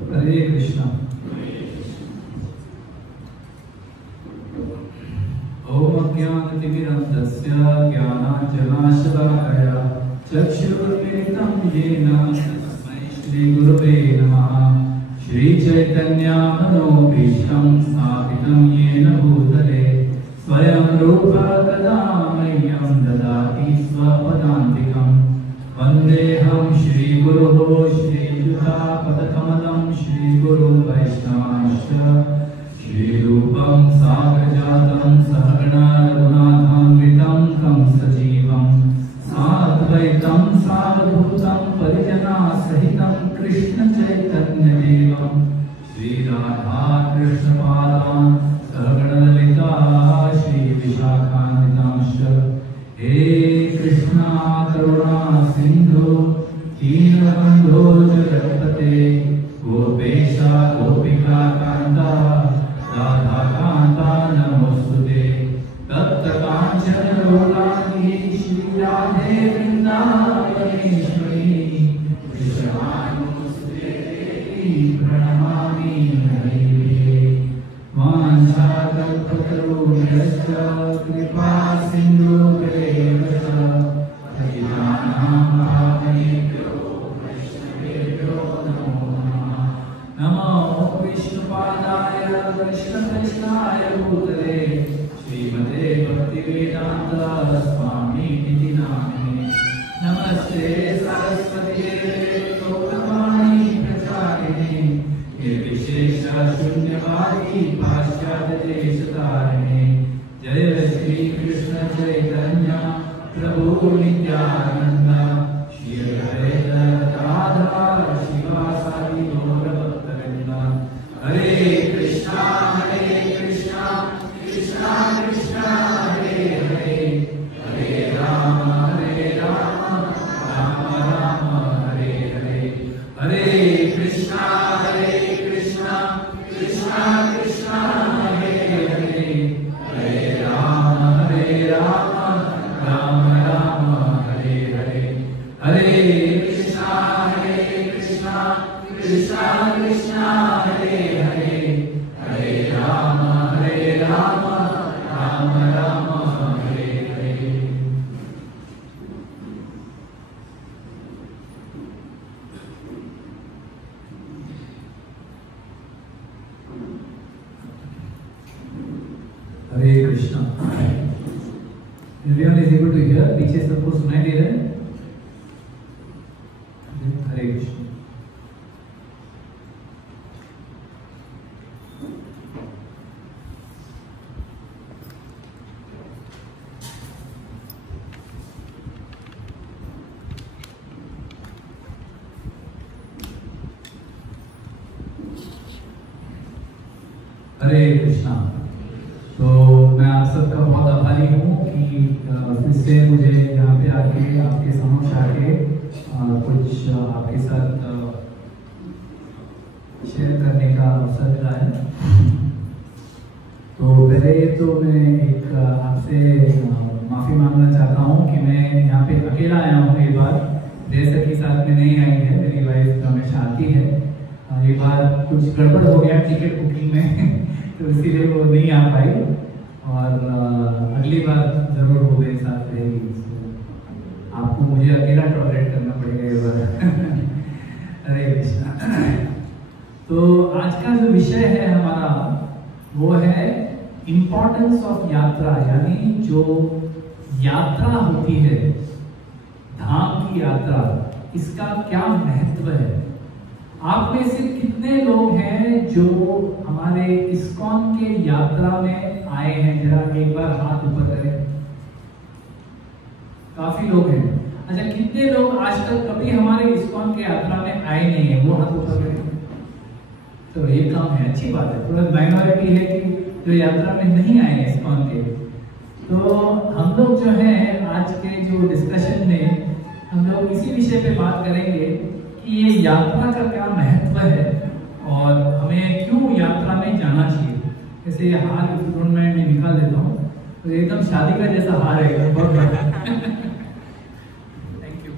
हरे कृष्णा। ओम अज्ञानतिमिरन्धस्य ज्ञानाञ्जनशलाकया चक्षुरुन्मिलितं येन तस्मै श्रीगुरवे नमः। श्रीचैतन्यमनोभीष्टं स्थापितं येन भूतले स्वयं रूपा कदा मह्यं ददाति स्वपदान्तिकम्। वन्देऽहं श्रीगुरोः श्रीयुतापदकमलं श्रीगुरुं वैष्णवांश्च श्रीरूपं साग्रजातं सहगणा रघुनाथान्वितं तं सजीवं साद्वैतं सावधूतं परिजनासहितं कृष्णचैतन्यदेवं श्रीराधा कृष्णपादान् सहगणललिता श्रीविशाखान्वितांश्च। हे कृष्णा करुणा सिन्धु दीनबन्धो जगत्पते गोपेशा गोपिका कान्ता राधा कान्ता नमोस्तुते। तप्त काञ्चन गौराङ्गी श्रीराधे वृन्दावनेश्वरी विश्वानुसुते प्रणमामि हरिप्रिये। वाञ्छाकल्पतरुभ्यश्च कृपा सिन्धुभ्येव च पतितानां पावनेभ्यो वैष्णवेभ्यो नमो नमः। नमो विष्णुपादाय कृष्णकृष्णाय भूतले श्रीमते भक्तिवेदान्त स्वामिनिधि नामिने। नमस्ते सरस्वती गौरवाणी प्रचारिणे निर्विशेष शून्यवादी पाश्चात्य देशतारिणे। जय श्री कृष्ण चैतन्य प्रभु नित्यानंद श्री अद्वैत राधा शिवासादि गौर भक्तवृंद। हरे कृष्णा कृष्णा कृष्णा हरे हरे हरे राम राम राम हरे हरे। हरे कृष्णा कृष्णा कृष्णा कृष्णा हरे हरे हरे राम राम राम हरे हरे। हरे कृष्णा कृष्णा कृष्णा कृष्णा हरे हरे हरे राम राम राम हरे हरे। हरे Krishna. Everyone is able to hear? पीछे सबको सुनाई दे रहा है? हरे कृष्ण। हरे कृष्णा। तो मैं आप सबका बहुत आभारी हूँ कि फिर से मुझे यहाँ पे आके आपके समक्ष आके कुछ आपके साथ शेयर करने का अवसर मिला है। तो पहले तो मैं एक आपसे माफ़ी मांगना चाहता हूँ कि मैं यहाँ पे अकेला आया हूँ। ये बार जैसे कि साथ में नहीं आई है, मेरी वाइफ हमेशा आती है। ये बार कुछ गड़बड़ हो गया टिकट बुकिंग में तो इसीलिए वो नहीं आ पाई और अगली बार जरूर वो मेरे साथ रहेगी। आपको मुझे अकेला टॉलरेट करना पड़ेगा ये बार। हरे कृष्णा। तो आज का जो विषय है हमारा वो है इम्पोर्टेंस ऑफ यात्रा, यानी जो यात्रा होती है, धाम की यात्रा, इसका क्या महत्व है। आप में से कितने लोग हैं जो हमारे इस्कॉन के यात्रा में आए हैं? जरा एक बार हाथ ऊपर करें। काफी लोग हैं। अच्छा, कितने लोग आज तक कभी हमारे इस्कॉन के यात्रा में आए नहीं है? वो हाथ ऊपर करें। तो ये काम है, अच्छी बात है। थोड़ा माइनॉरिटी है कि जो यात्रा में नहीं आए हैं इस्कॉन के। तो हम लोग जो है आज के जो डिस्कशन में हम लोग इसी विषय पे बात करेंगे कि ये यात्रा का क्या महत्व है और हमें क्यों यात्रा में जाना चाहिए। जैसे ये हार मैं निकाल देता हूँ, तो एकदम शादी का जैसा हार है। बहुत थैंक यू।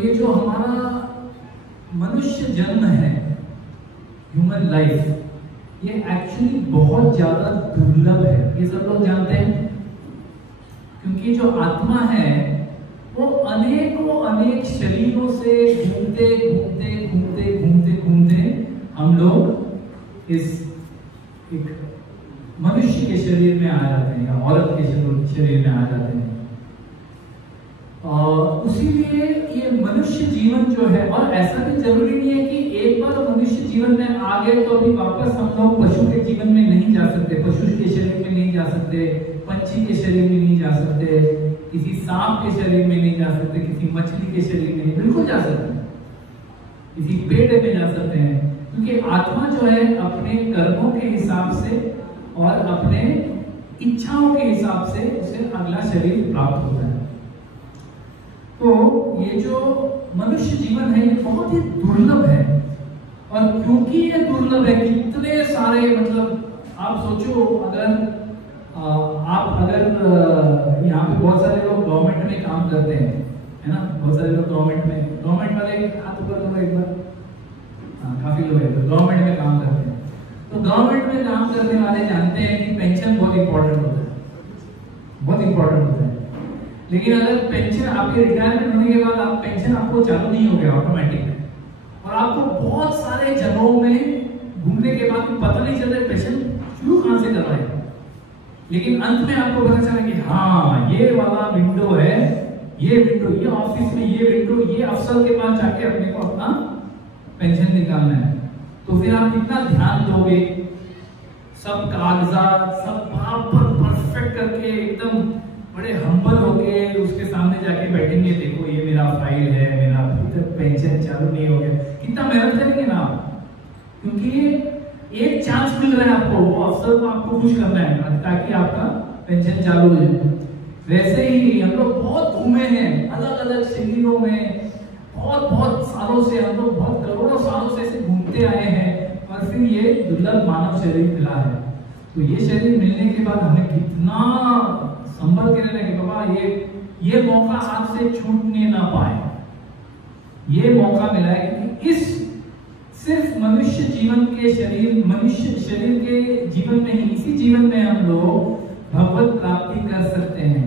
ये जो हमारा मनुष्य जन्म है, ह्यूमन लाइफ, ये एक्चुअली बहुत ज्यादा दुर्लभ है। ये सब लोग जानते हैं, क्योंकि जो आत्मा है वो अनेक शरीरों से घूमते घूमते घूमते घूमते घूमते हम लोग इस एक मनुष्य के शरीर में आ जाते हैं, या औरत के शरीर में आ जाते हैं। उसीलिए ये मनुष्य जीवन जो है, और ऐसा भी जरूरी नहीं है कि एक बार मनुष्य जीवन में आ गए तो अभी वापस हम लोग पशु के जीवन में नहीं जा सकते, पशु के शरीर में नहीं जा सकते, पंछी के शरीर में नहीं जा सकते, किसी सांप के शरीर में नहीं जा सकते, किसी मछली के शरीर में नहीं, बिल्कुल जा सकते हैं, किसी पेड़ में जा सकते हैं, क्योंकि आत्मा जो है अपने कर्मों के हिसाब से और अपने इच्छाओं के हिसाब से उसे अगला शरीर प्राप्त होता है। तो ये जो मनुष्य जीवन है ये बहुत ही दुर्लभ है, और क्योंकि ये दुर्लभ है, कितने सारे, मतलब आप सोचो, अगर आप अगर यहाँ पे बहुत सारे लोग गवर्नमेंट में काम करते हैं, है ना, बहुत सारे लोग गवर्नमेंट वाले हाथ ऊपर करो एक बार, काफी लोग हैं गवर्नमेंट में काम करते हैं। तो गवर्नमेंट में काम करने वाले जानते हैं कि पेंशन बहुत इंपॉर्टेंट होता है, बहुत इंपॉर्टेंट होता है। लेकिन अगर पेंशन आपके रिटायरमेंट होने के बाद आप पेंशन आपको चालू नहीं हो गया ऑटोमेटिक, और आपको बहुत सारे जगहों में घूमने के बाद पता नहीं चलता पेंशन शुरू कहां से कर रहा है, लेकिन अंत में आपको पता चला कि हाँ ये वाला विंडो है, ये विंडो, ये ऑफिस में ये विंडो, ये अफसर के पास जाके अपने को अपना पेंशन निकालना है। तो फिर आप कितना ध्यान दोगे, सब कागजात सब बराबर परफेक्ट करके एकदम बड़े हम्बल होके उसके सामने जाके बैठेंगे, देखो ये मेरा फाइल है, मेरा अभी तक पेंशन चालू नहीं हो गया, कितना मेहनत करेंगे ना आप, क्योंकि एक चांस मिल रहा है आपको, वो अफसर को आपको खुश करना है ताकि आपका पेंशन चालू हो जाए। वैसे ही हम लोग बहुत घूमे हैं अलग अलग शरीरों में, बहुत सालों से, हम लोग बहुत करोड़ों सालों से ऐसे घूमते आए हैं, और फिर ये दुर्लभ मानव शरीर मिला है। तो ये शरीर मिलने के बाद हमें कितना संभल के रहना कि बाबा ये मौका हाथ से छूटने ना पाए, ये मौका मिला है, क्योंकि इस सिर्फ मनुष्य जीवन के शरीर, मनुष्य शरीर के जीवन में ही, इसी जीवन में हम लोग भगवत प्राप्ति कर सकते हैं।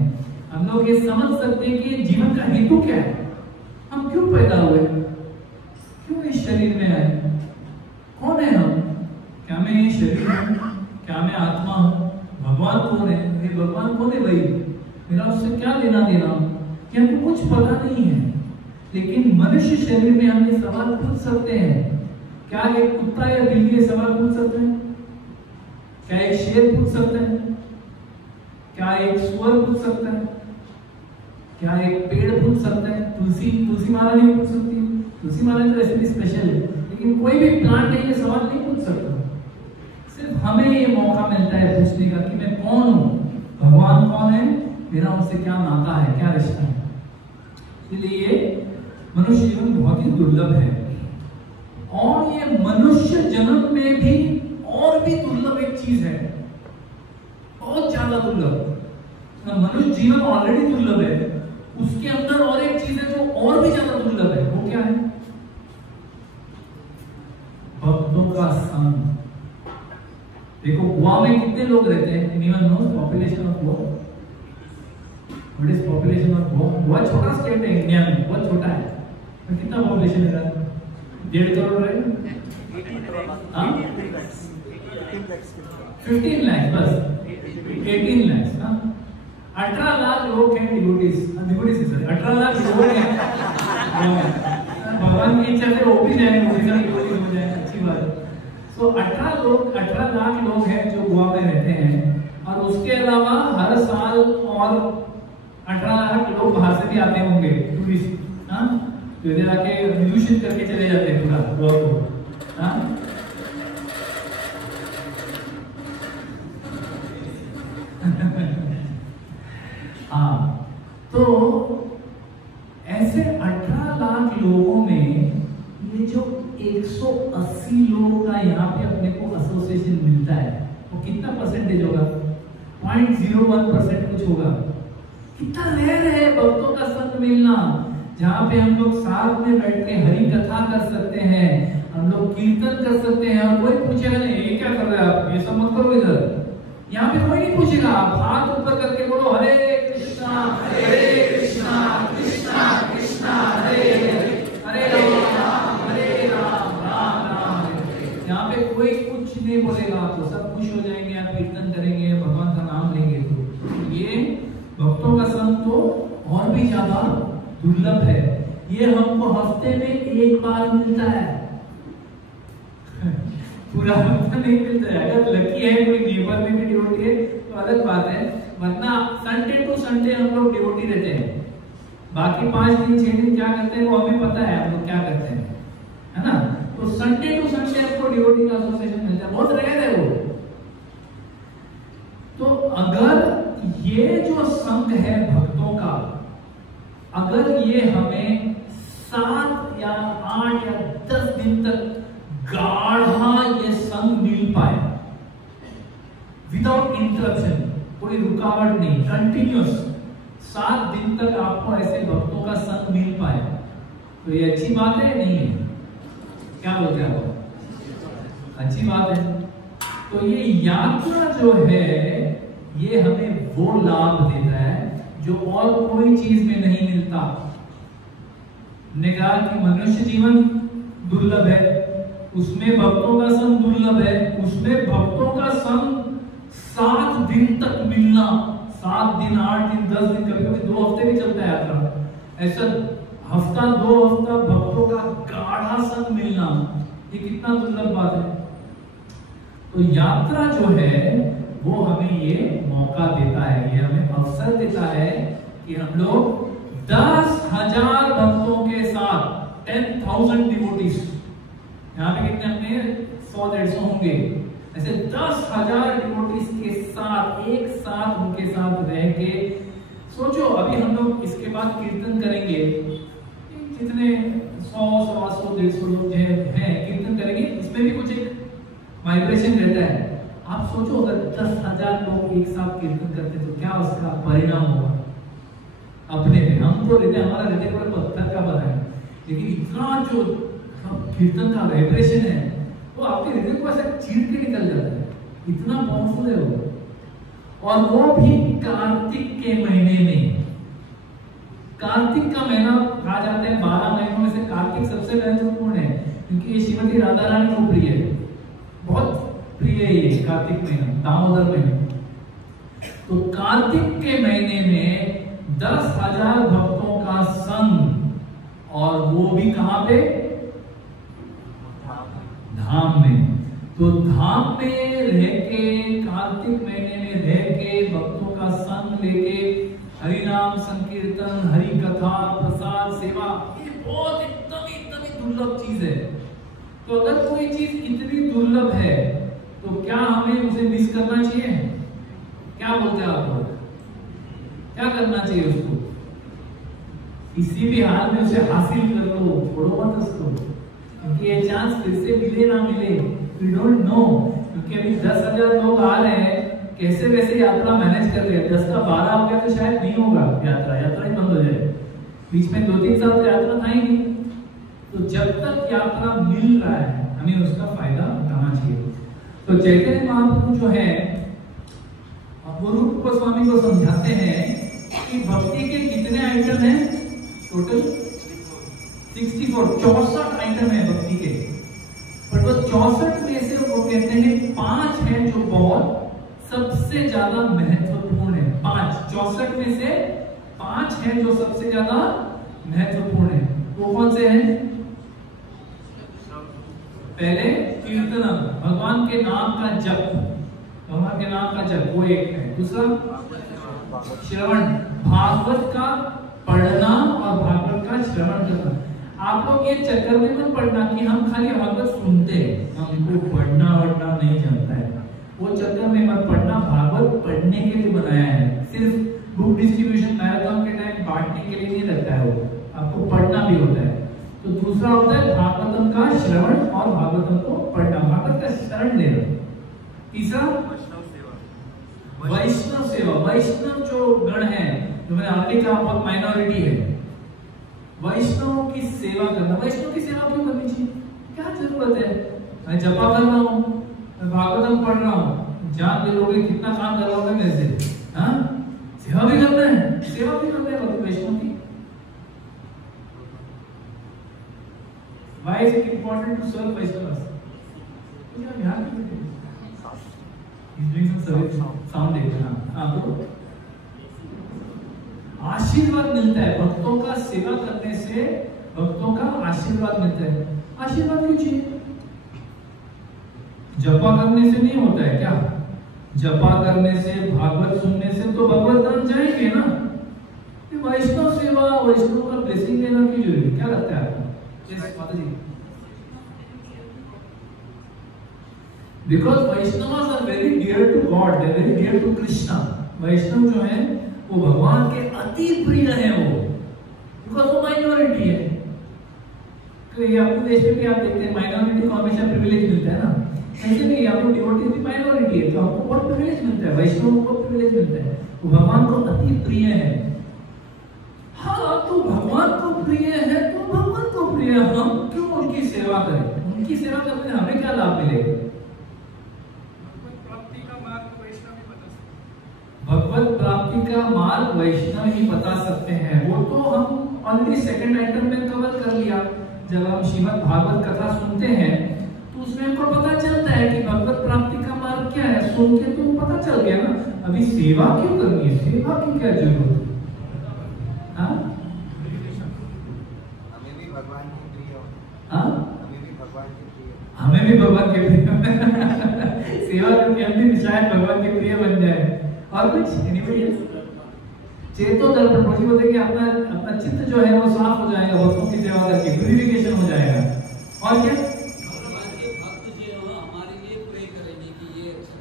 हम लोग ये समझ सकते हैं कि जीवन का हेतु क्या है, हम क्यों पैदा हुए, क्यों इस शरीर में आए, कौन है हम, क्या मैं ये शरीर हूँ, क्या मैं आत्मा हूँ, भगवान कौन है, ये भगवान कौन है भाई, मेरा उससे क्या लेना देना, कि हमको कुछ पता नहीं है। लेकिन मनुष्य शरीर में हम ये सवाल पूछ सकते हैं। क्या एक कुत्ता या बिल्ली ये सवाल पूछ सकते हैं? क्या एक शेर पूछ सकता है? क्या एक सुअर पूछ सकता है? क्या एक पेड़ पूछ सकता है? तुलसी माला नहीं पूछ सकती, तुलसी माला तो ऐसे भी स्पेशल है, लेकिन कोई भी प्लांट है ये सवाल नहीं पूछ सकता। सिर्फ हमें ये मौका मिलता है पूछने का कि मैं कौन हूँ, भगवान कौन है, मेरा उनसे क्या नाता है, क्या रिश्ता है। इसलिए मनुष्य जीवन बहुत ही दुर्लभ है, और ये मनुष्य जन्म में भी और भी दुर्लभ एक चीज है, बहुत ज्यादा दुर्लभ। मनुष्य जीवन ऑलरेडी दुर्लभ है, उसके अंदर और एक चीज है जो और भी ज्यादा दुर्लभ है। वो क्या है? भक्तों का संग। देखो गोवा में कितने लोग रहते हैं? Anyone nose population of Goa? What is population of Goa? Goa छोटा स्टेट है इंडिया में, बहुत छोटा है, तो कितना पॉपुलेशन है? 1.5 करोड़ है, 15 लाख, बस 18 लाख। 18 लाख लोग हैं डिवोटीज, सर 18 लाख लोग हैं। भगवान की इच्छा से वो भी जाए, डिवोटी हो जाए, अच्छी बात है। तो 18 लाख लोग हैं जो गोवा में रहते हैं, और उसके अलावा हर साल और 18 लाख लोग बाहर से भी आते होंगे टूरिस्ट, तो इधर आके रिजोल्यूशन करके चले जाते हैं पूरा गोवा को। हाँ, तो ऐसे 18 लाख लोगों में ये जो 180 लोगों का यहाँ पे अपने को एसोसिएशन मिलता है, वो कितना परसेंटेज होगा? 0.01% कुछ होगा। कितना रेयर है भक्तों का संग मिलना। जहाँ पे हम लोग साथ में बैठ के हरि कथा कर सकते हैं, हम लोग कीर्तन कर सकते हैं और कोई पूछेगा नहीं ये क्या कर रहे हैं आप, ये सब मत करो इधर। यहाँ पे कोई नहीं पूछेगा, आप हाथ ऊपर करके बोलो हरे कृष्णा कृष्णा कृष्णा हरे हरे राम राम राम। यहाँ पे कोई कुछ नहीं बोलेगा, आपको सब खुश हो जाएंगे, आप कीर्तन करेंगे, भगवान का नाम लेंगे। तो ये भक्तों का संग तो और भी ज्यादा दुर्लभ है। ये हमको हफ्ते में एक बार मिलता है, पूरा हफ्ता नहीं मिलता है। अगर लकी है, कोई नेबर में भी डिवोटी है तो अलग बात है, वरना संडे टू संडे हम लोग डिवोटी रहते हैं। बाकी 5 दिन 6 दिन क्या करते हैं वो हमें पता है, हम लोग क्या करते हैं, है ना। तो संडे टू संडे हमको डिवोटी का एसोसिएशन मिलता है, बहुत रेयर है वो। तो अगर ये जो संघ है भक्तों का, अगर ये हमें 7 या 8 या 10 दिन तक गाढ़ा ये संग मिल पाए, विदाउट इंटरप्शन, कोई रुकावट नहीं, कंटिन्यूअस 7 दिन तक आपको ऐसे भक्तों का संग मिल पाए, तो ये अच्छी बात है नहीं है? क्या बोलते हैं आप? अच्छी बात है। तो ये यात्रा जो है ये हमें वो लाभ देता है जो और कोई चीज में नहीं मिलता। ने कहा कि मनुष्य जीवन दुर्लभ है, उसमें भक्तों का संग दुर्लभ है, उसमें भक्तों का संग 7 दिन तक मिलना, 7 दिन 8 दिन 10 दिन, कभी कभी 2 हफ्ते भी चलता है यात्रा, ऐसा हफ्ता 2 हफ्ता भक्तों का गाढ़ा संग मिलना, ये कितना दुर्लभ बात है। तो यात्रा जो है वो हमें ये मौका देता है, ये हमें अवसर देता है कि हम लोग 10,000 भक्तों के साथ 10,000 डिवोटीज, यहाँ पे कितने अपने 100-150 होंगे, ऐसे 10,000 डिवोटीज के साथ एक साथ उनके साथ रह के सोचो। अभी हम लोग इसके बाद कीर्तन करेंगे, जितने 100, 150, 150 लोग हैं कीर्तन करेंगे, इसमें भी कुछ एक वाइब्रेशन रहता है। आप सोचो अगर 10,000 लोग एक साथ कीर्तन करते तो क्या उसका परिणाम होगा अपने में। हम तो रहते, हमारा हृदय पूरा पत्थर का बना है, लेकिन इतना जो कीर्तन का वाइब्रेशन है वो आपके हृदय को ऐसा चीर के निकल जाता है, इतना पावरफुल है वो। और वो भी कार्तिक के महीने में। कार्तिक का महीना कहा जाता है 12 महीनों में से कार्तिक सबसे महत्वपूर्ण है, क्योंकि ये श्रीमती राधा रानी को प्रिय है, बहुत प्रिय है ये कार्तिक महीना, दामोदर महीना। तो कार्तिक के महीने में 10,000 भक्तों का संग, और वो भी कहां पे? धाम में। तो धाम में रह के, कार्तिक महीने में रह के, भक्तों का संग लेके हरि नाम संकीर्तन, हरि कथा, प्रसाद सेवा, ये बहुत एकदम ही दुर्लभ चीज है। तो अगर कोई चीज इतनी दुर्लभ है तो क्या हमें उसे मिस करना चाहिए? क्या बोलते हैं आप लोग? क्या करना चाहिए उसको? किसी भी हाल में उसे हासिल कर लो, छोड़ो मत उसको, क्योंकि ये चांस फिर से मिले ना मिले, वी डोंट नो। क्योंकि अभी 10,000 लोग आ रहे हैं, कैसे वैसे यात्रा मैनेज कर रहे हैं। 10 का 12 हो गया तो शायद नहीं होगा, यात्रा ही बंद हो जाए। बीच में 2-3 साल तो यात्रा था ही नहीं। तो जब तक यात्रा मिल रहा है हमें उसका फायदा उठाना चाहिए। तो चैतन्य महाप्रभु जो है वो रूप गोस्वामी को समझाते हैं कि भक्ति के कितने आइटम हैं टोटल? 64 आइटम है भक्ति के, पर वो 64 में से वो कहते हैं 5 हैं जो बहुत सबसे ज्यादा महत्वपूर्ण है। 64 में से 5 हैं जो सबसे ज्यादा महत्वपूर्ण है। वो कौन से हैं? पहले कीर्तन, भगवान के नाम का जप, भगवान के नाम का जप, वो एक है। दूसरा श्रवण, भागवत का पढ़ना और भागवत का श्रवण करना। आप लोग ये चक्कर में मत पढ़ना कि हम खाली भागवत सुनते हैं, हमको पढ़ना वढ़ना नहीं जानता है, वो चक्कर में मत पढ़ना। भागवत पढ़ने के लिए बनाया है, सिर्फ बुक डिस्ट्रीब्यूशन मैराथन के टाइम बांटने के लिए नहीं लगता है, वो आपको पढ़ना भी होता है। तो दूसरा होता है भागवतम का श्रवण और भागवतम को पढ़ना, भागवत का शरण लेना। तीसरा वैष्णव सेवा। वैष्णव जो गण है, जो मैंने आगे कहा बहुत माइनॉरिटी है, वैष्णव की सेवा करना। वैष्णव की सेवा क्यों करनी चाहिए? क्या जरूरत है? मैं जपा कर रहा हूँ, मैं भागवतम पढ़ रहा हूँ, जान दे लोगे कितना काम करवाओगे मेरे से? हाँ, सेवा भी करना है, सेवा भी करना है वैष्णव की। Why is it important to serve Vaishnavas? मुझे आप ध्यान दीजिए। He's doing some service, sound देखना। हाँ बोलो। आशीर्वाद मिलता है भक्तों का सेवा करने से, भक्तों का आशीर्वाद मिलता है। आशीर्वाद क्यों चाहिए? जपा करने से नहीं होता है क्या? जपा करने से, भागवत सुनने से तो भगवत धाम जाएंगे ना। वैष्णव सेवा, वैष्णव का ब्लेसिंग लेना क्यों जरूरी? क्या लगता है आपको? माता जी, because Vaishnav are very dear to God, they very dear to Krishna. वैष्णव जो है वो भगवान के अति प्रिय है वो, बिकॉज वो माइनॉरिटी है। तो ये अपने देश में भी आप देखते हैं माइनॉरिटी को हमेशा प्रिविलेज मिलता है ना, ऐसे नहीं आपको डिवोटी भी माइनॉरिटी है तो आपको बहुत प्रिविलेज मिलता है, वैष्णव को प्रिविलेज मिलता है, वो भगवान को अति प्रिय है। हाँ, तो भगवान को प्रिय है तो भगवान को प्रिय, हम क्यों उनकी सेवा करें? उनकी सेवा करने से हमें क्या लाभ मिलेगा? भगवत प्राप्ति का मार्ग वैष्णव ही बता सकते हैं। वो तो हम ऑलरेडी सेकंड आइटम में कवर कर लिया। जब हम श्रीमद् भागवत कथा सुनते हैं तो उसमें हमको पता चलता है कि भगवत प्राप्ति का मार्ग क्या है। सुन के तो पता चल गया ना। अभी सेवा क्यों करनी है? सेवा की क्या जरूरत है? हाँ, हमें भी भगवान के प्रिय। हाँ, हमें भी भगवान के प्रिय सेवा करके हम भी शायद भगवान के प्रिय बन जाए। और कुछ एनीबॉडी चेतो दर्पण प्रभु बोलते कि अपना अपना चित्त जो है वो साफ हो जाएगा भक्तों की सेवा करके, प्यूरिफिकेशन हो जाएगा। और क्या भगवान के भक्त जो है हमारे लिए प्रे करेंगे कि ये अच्छा।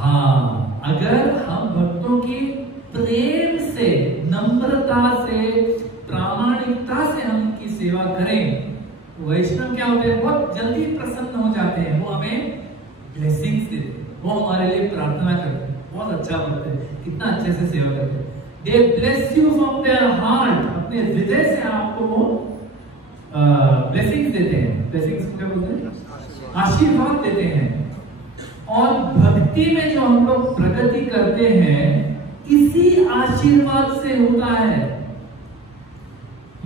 हाँ, अगर हम भक्तों की प्रेम से, नम्रता से, प्रामाणिकता से हम उनकी सेवा करें, वैष्णव क्या होते हैं? बहुत जल्दी प्रसन्न हो जाते हैं। वो हमें ब्लेसिंग्स देते हैं, वो हमारे लिए प्रार्थना करते हैं, बहुत अच्छा बोलते हैं, कितना अच्छे से सेवा करते हैं। They bless you from their heart, अपने हृदय से आपको वो ब्लेसिंग्स देते हैं। ब्लेसिंग्स क्या बोलते हैं? आशीर्वाद देते हैं। और भक्ति में जो हम लोग प्रगति करते हैं इसी आशीर्वाद से होता है।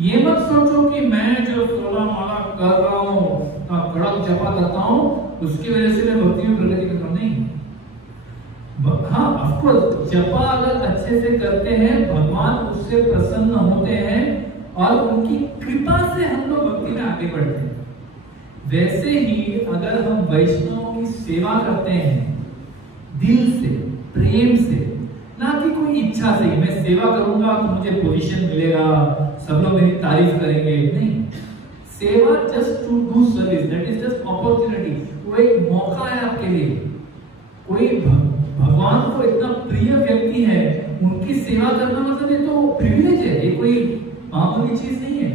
ये मत सोचो कि मैं जो 16 माला कर रहा हूँ, कड़क जपा करता हूँ, उसकी वजह से मैं भक्ति में प्रगति करता हूँ। नहीं, हाँ ऑफ कोर्स जपा अगर अच्छे से करते हैं भगवान उससे प्रसन्न होते हैं और उनकी कृपा से हम लोग भक्ति में आगे बढ़ते हैं। वैसे ही अगर हम वैष्णव की सेवा करते हैं दिल से, प्रेम से, ना कि कोई इच्छा से, मैं सेवा करूंगा तो मुझे पोजीशन मिलेगा, सब लोग मेरी तारीफ करेंगे, नहीं। सेवा just to do service, that is just opportunity. वो एक मौका है आपके लिए। कोई भगवान को इतना प्रिय व्यक्ति है, उनकी सेवा करना मतलब ये तो प्रिविलेज है, ये कोई मामूली चीज नहीं है।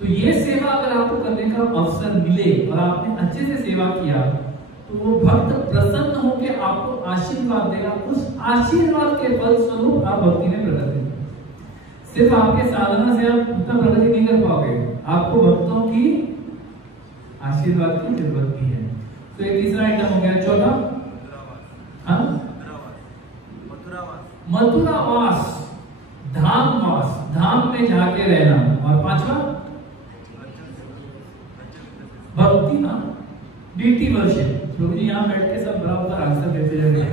तो ये सेवा अगर आपको करने का अवसर मिले और आपने अच्छे से सेवा किया तो वो भक्त प्रसन्न होकर आपको आशीर्वाद देगा। उस आशीर्वाद के फल स्वरूप आप भक्ति में प्रगति। सिर्फ आपके साधना से आप उतना प्रगति नहीं कर पाओगे, आपको भक्तों की आशीर्वाद की जरूरत भी है। तो एक तीसरा आइटम हो गया। चौथा, हाँ, मथुरावास, धामवास, धाम में जाके रहना। और पांचवा भक्ति, हाँ, डीटी वर्शिप। प्रभु जी यहाँ बैठ के सब बराबर आंसर देते जाएंगे।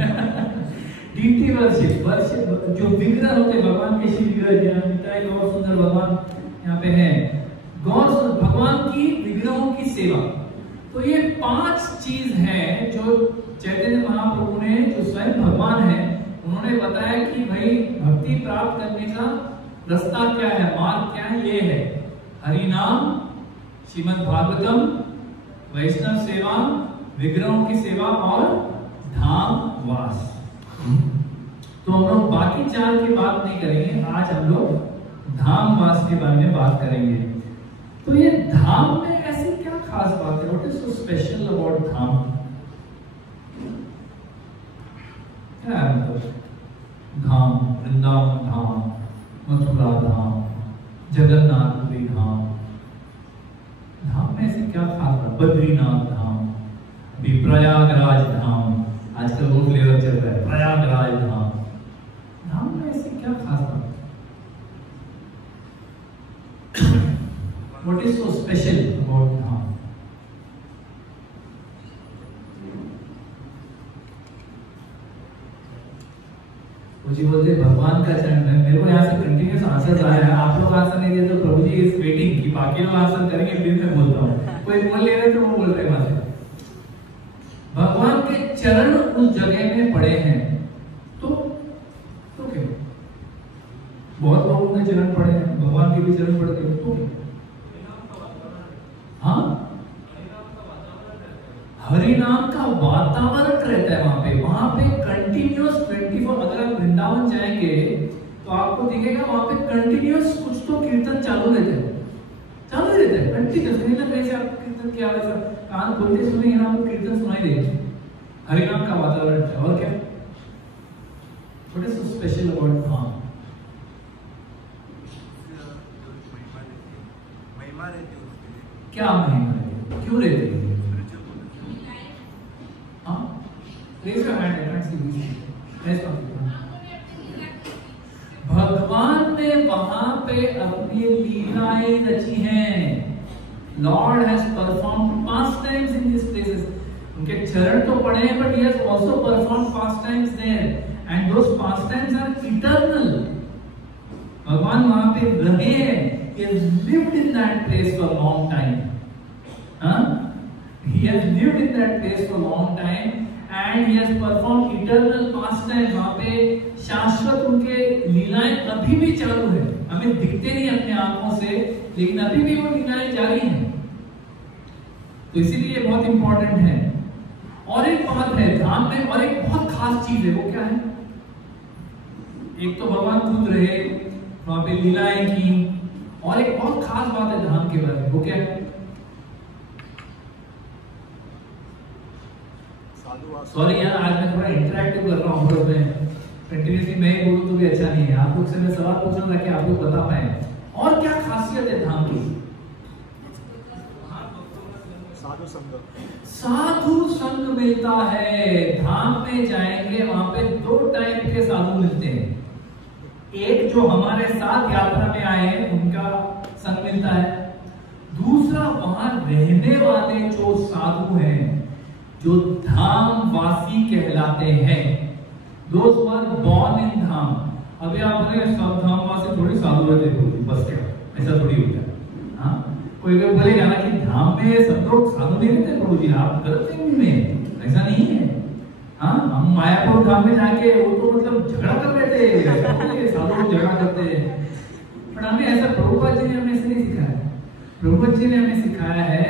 डीटी वर्शिप, वर्शिप जो विग्रह होते भगवान के, शिव विग्रह, गौर सुंदर भगवान यहाँ पे है, गौर भगवान की विग्रहों की सेवा। तो ये 5 चीज है जो चैतन्य महाप्रभु ने, जो स्वयं भगवान है, उन्होंने बताया कि भाई भक्ति प्राप्त करने का रास्ता क्या है, मार्ग क्या है। ये है हरि नाम, श्रीमद् भागवतम, वैष्णव सेवा, विग्रहों की सेवा और धाम वास। तो हम लोग बाकी 4 की बात नहीं करेंगे, आज हम लोग धाम वास के बारे में बात करेंगे। तो ये धाम में ऐसी क्या खास बात है? What is so special about dham? क्या है मतलब धाम? वृंदावन धाम, मथुरा धाम, जगन्नाथपुरी धाम, बद्रीनाथ धाम, अभी प्रयागराज धाम, आजकल वो फ्लेवर चल रहा है प्रयागराज धाम। धाम में ऐसी क्या खास बात? What is so special about धाम? मुझे बोलते भगवान का चरण है। मेरे को यहाँ से कंटिन्यूस आंसर आ रहा है, आप लोग आंसर नहीं दिए तो प्रभु जी इज वेटिंग कि बाकी लोग आंसर करेंगे, फिर मैं बोलता हूँ। कोई बोल ले रहे तो वो बोल रहे वहां से। भगवान के चरण उस जगह में पड़े हैं तो क्यों? बहुत लोगों के चरण पड़े हैं, भगवान के भी चरण पड़ते हैं तो हाँ, हरि नाम का वातावरण रहता है वहां पे कंटिन्यूस 24। अगर आप वृंदावन जाएंगे तो आपको दिखेगा वहां पे कंटिन्यूस कुछ तो कीर्तन चालू रहते हैं कंटिन्यूस। कहीं ना कहीं से आप कीर्तन की आवाज कान खोलते सुनेंगे ना, आपको कीर्तन सुनाई देगा। हरि नाम का वातावरण है। और क्या what is so special about dham? क्या महिमा है, क्यों रहती है? Raise your hand, I can't see this. भगवान ने वहां पे अपनी लीलाएं रची हैं। Lord has performed pastimes in these places. उनके चरण तो पड़े हैं, but he has also performed pastimes there, and those pastimes are eternal. भगवान वहां पे रहे हैं। He has lived in that place for a long time. He has lived in that place for a long time. And he has performed eternal pastimes. वहाँ पे शाश्वत उनके लीलाएं अभी भी चालू है। हमें दिखते नहीं अपने आंखों से, लेकिन अभी भी वो लीलाएं जारी हैं। तो इसीलिए बहुत इंपॉर्टेंट है। और एक बात है धाम में, और एक बहुत खास चीज है, वो क्या है? एक तो भगवान खुद रहे वहाँ पे लीलाएं की, और एक बहुत खास बात है धाम के बारे में, वो क्या है? सॉरी यार, आज मैं थोड़ा इंटरैक्टिव कर रहा हूँ, कंटिन्यूसली मैं ही बोलूं तो भी अच्छा नहीं है। आप लोग से मैं सवाल पूछना ताकि आप लोग बता पाए। और क्या खासियत है धाम की? साधु संग मिलता है। धाम में जाएंगे वहां पे दो टाइप के साधु मिलते हैं। एक जो हमारे साथ यात्रा में आए हैं उनका संग मिलता है। दूसरा वहां रहने वाले जो साधु हैं, जो धाम वासी कहलाते हैं, those who are born in धाम। अभी आपने सब धाम वासी थोड़ी साधु रहते हैं, बस क्या ऐसा थोड़ी होता है। हाँ, कोई बोलेगा ना कि धाम में सब लोग साधु नहीं रहते प्रभु जी, आप गलत हैं में, ऐसा नहीं है। हाँ, हम मायापुर धाम में जाके वो तो मतलब झगड़ा कर रहे थे, साधु लोग झगड़ा करते हैं, पर हमें ऐसा प्रभुपाद जी ने हमें ऐसे नहीं सिखाया। प्रभुपाद जी ने हमें सिखाया है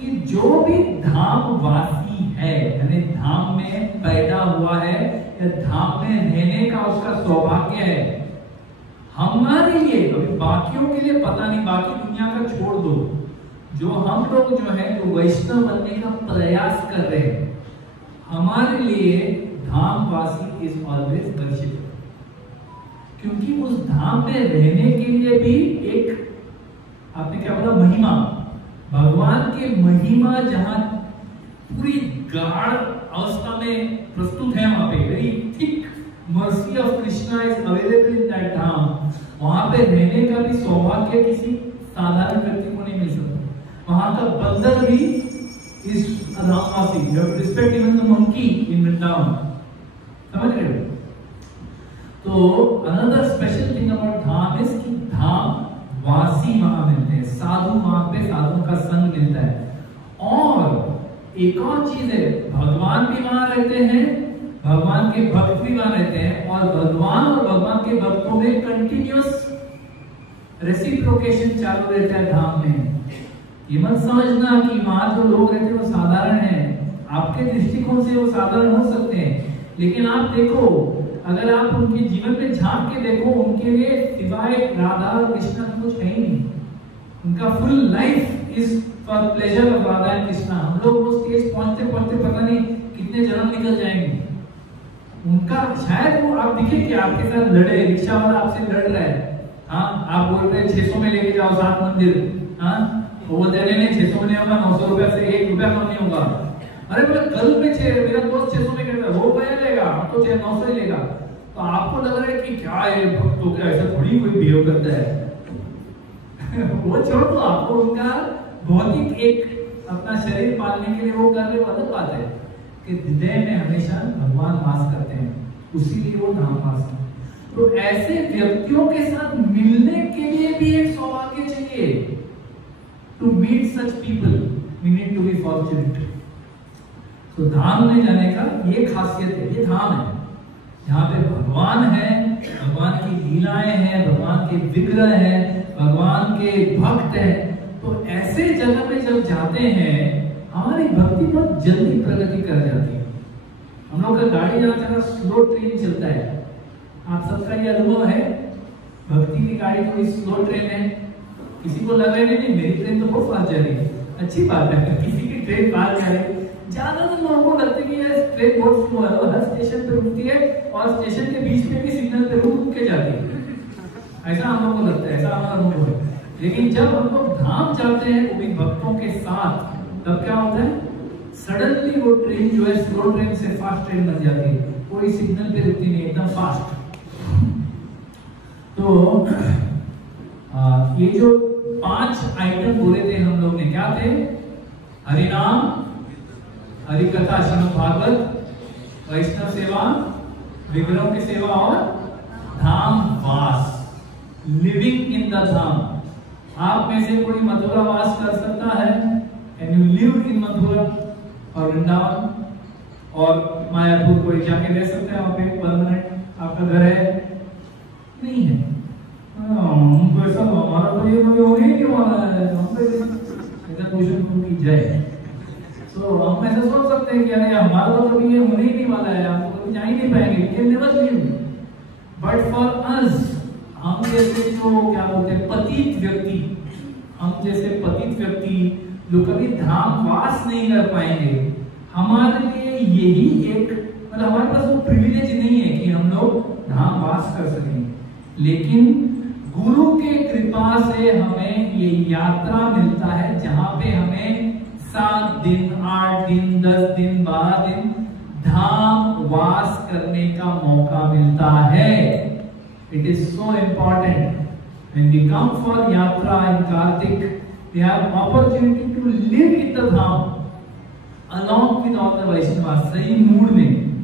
कि जो भी धाम वासी है, यानी धाम में पैदा हुआ है या धाम में रहने का उसका सौभाग्य है, हमारे लिए, बाकियों के लिए पता नहीं, बाकी दुनिया का छोड़ दो, जो हम लोग जो है जो वैष्णव बनने का प्रयास कर रहे हैं, हमारे लिए धामवासी इज ऑलवेज वर्शिप। क्योंकि उस धाम में रहने के लिए भी एक, आपने क्या बोला, महिमा, भगवान के महिमा जहां पूरी गाढ़ अवस्था में प्रस्तुत है, वहां पे very thick mercy of Krishna is available in that dham. वहां पे रहने का भी सौभाग्य किसी साधारण व्यक्ति को नहीं मिल सकता। वहां का बंदर भी इस धामवासी, you have respect even the monkey in Vrindavan, समझ रहे हो? तो another special thing about dham is कि धाम वासी वहां मिलते हैं, साधु वहां पे साधु का संग मिलता है। और एक और चीज है, भगवान भी वहां रहते हैं, भगवान के भक्त भी वहां रहते हैं, और भगवान और भगवान के भक्तों में कंटिन्यूअस रेसिप्रोकेशन चालू रहता है धाम में। ये मत समझना कि वहां जो लोग रहते हैं वो साधारण हैं, आपके दृष्टिकोण से वो साधारण हो सकते हैं, लेकिन आप देखो, अगर आप उनके जीवन में झांक के देखो, उनके लिए सिवाय राधा और कृष्ण कुछ है ही नहीं। उनका full life is for pleasure of Radha and Krishna. हम लोग वो स्टेज पहुंचते पहुंचते पता नहीं कितने जन्म निकल जाएंगे। उनका शायद वो आप दिखे कि आपके साथ लड़े, रिक्शा वाला आपसे लड़ रहा है, हाँ, आप बोल रहे हैं 600 में लेके जाओ 7 मंदिर, हाँ, वो देने में 600 में नहीं होगा, 900 रुपया से 1 रुपया कम नहीं होगा। अरे बोले कल में मेरा दोस्त 600 में कहता है, वो वही लेगा, तो 900 ही लेगा। तो आपको लग रहा है कि क्या है, तो क्या ऐसा थोड़ी कोई बिहेव करता है। वो छोड़ दो, आपको उनका भौतिक एक अपना शरीर पालने के लिए वो कर रहे, वो अलग बात है कि हृदय में हमेशा भगवान वास करते हैं, उसीलिए वो धाम वास है। तो ऐसे व्यक्तियों के साथ मिलने के लिए भी एक सौभाग्य चाहिए। To meet such people we need to be fortunate. तो धाम में जाने का ये खासियत है, ये धाम है यहाँ पे भगवान है, भगवान की लीलाएं हैं, भगवान के विग्रह हैं, भगवान के भक्त हैं। तो ऐसे जगह पे जब जाते हैं हमारी भक्ति बहुत जल्दी प्रगति कर जाती है। हम लोग का गाड़ी जहाँ जहाँ स्लो ट्रेन चलता है, आप सबका ये अनुभव है, भक्ति की गाड़ी थोड़ी स्लो ट्रेन है, किसी को लग रहा है नहीं मेरी ट्रेन तो बहुत फास्ट जा रही है, अच्छी बात है, किसी की ट्रेन फास्ट जा रही है। ज्यादातर लोगों को लगता है कि ये ट्रेन बहुत स्लो है, और हर स्टेशन पे रुकती है और स्टेशन के बीच में भी सिग्नल पे रुक के जाती है, ऐसा हम लोग को लगता है, ऐसा हमारा अनुभव है। लेकिन जब हम लोग धाम जाते हैं वो भी भक्तों के साथ, तब क्या होता है, सडनली वो ट्रेन जो है स्लो ट्रेन से फास्ट ट्रेन बन जाती है, कोई सिग्नल पे रुकती नहीं, एकदम फास्ट। तो ये जो 5 आइटम बोले थे हम लोग ने, क्या थे, हरिनाम, हरि कथा, श्रीमद् भागवत, वैष्णव सेवा, विग्रहों की सेवा और धाम वास, लिविंग इन द धाम। आप में से कोई मथुरा वास कर सकता है? Can you live in Mathura और वृंदावन और मायापुर? कोई जाके रह सकता है वहां पे परमानेंट, आपका घर है? नहीं है। हमको ऐसा, हमारा तो ये होने ही नहीं वाला है, हम पे ऐसा क्वेश्चन की जाए तो हम ऐसा सोच सकते हैं कि अरे हमारा तो कभी ये होने ही नहीं वाला है, हम तो कभी जा ही नहीं पाएंगे, we can never live। But for us, हम जैसे जो क्या बोलते हैं पतित व्यक्ति, हम जैसे पतित व्यक्ति जो कभी धाम वास नहीं कर पाएंगे, हमारे लिए यही एक, मतलब हमारे पास वो प्रिविलेज नहीं है कि हम लोग धाम वास कर सकें। लेकिन गुरु के कृपा से हमें ये यात्रा मिलता है जहां पे हमें 7 दिन, 8 दिन, 10 दिन, 12 दिन धाम वास करने का मौका मिलता है। It is so important when we come for yatra in Kartik, we have opportunity to live in the dham along with all the Vaishnavas, सही मूड में।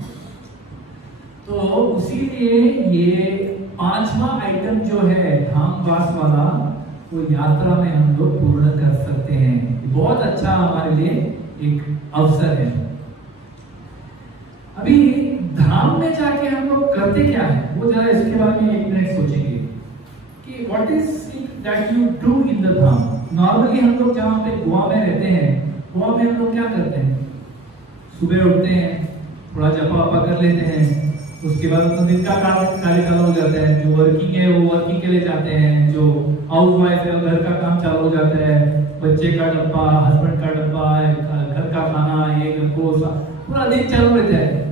तो उसीलिए ये 5वां आइटम जो है धाम वास वाला, वो यात्रा में हम लोग पूर्ण कर सकते हैं। बहुत अच्छा हमारे लिए एक अवसर है। अभी धाम में जाके हम लोग करते क्या है, वो जरा इसके बारे में 1 मिनट सोचेंगे कि what is that you do in the Dham. Normally हम लोग जहाँ पे गोवा में रहते हैं, गोवा में हम लोग क्या करते हैं, सुबह उठते हैं, थोड़ा जपा वपा कर लेते हैं, उसके बाद तो दिन का कार्य चालू हो जाता है। जो वर्किंग है वो वर्किंग के लिए जाते हैं, जो हाउस वाइफ है घर का काम चालू हो जाता है, बच्चे का डब्बा, हस्बैंड का डब्बा, घर का खाना, ये घर को पूरा दिन चालू रहता है।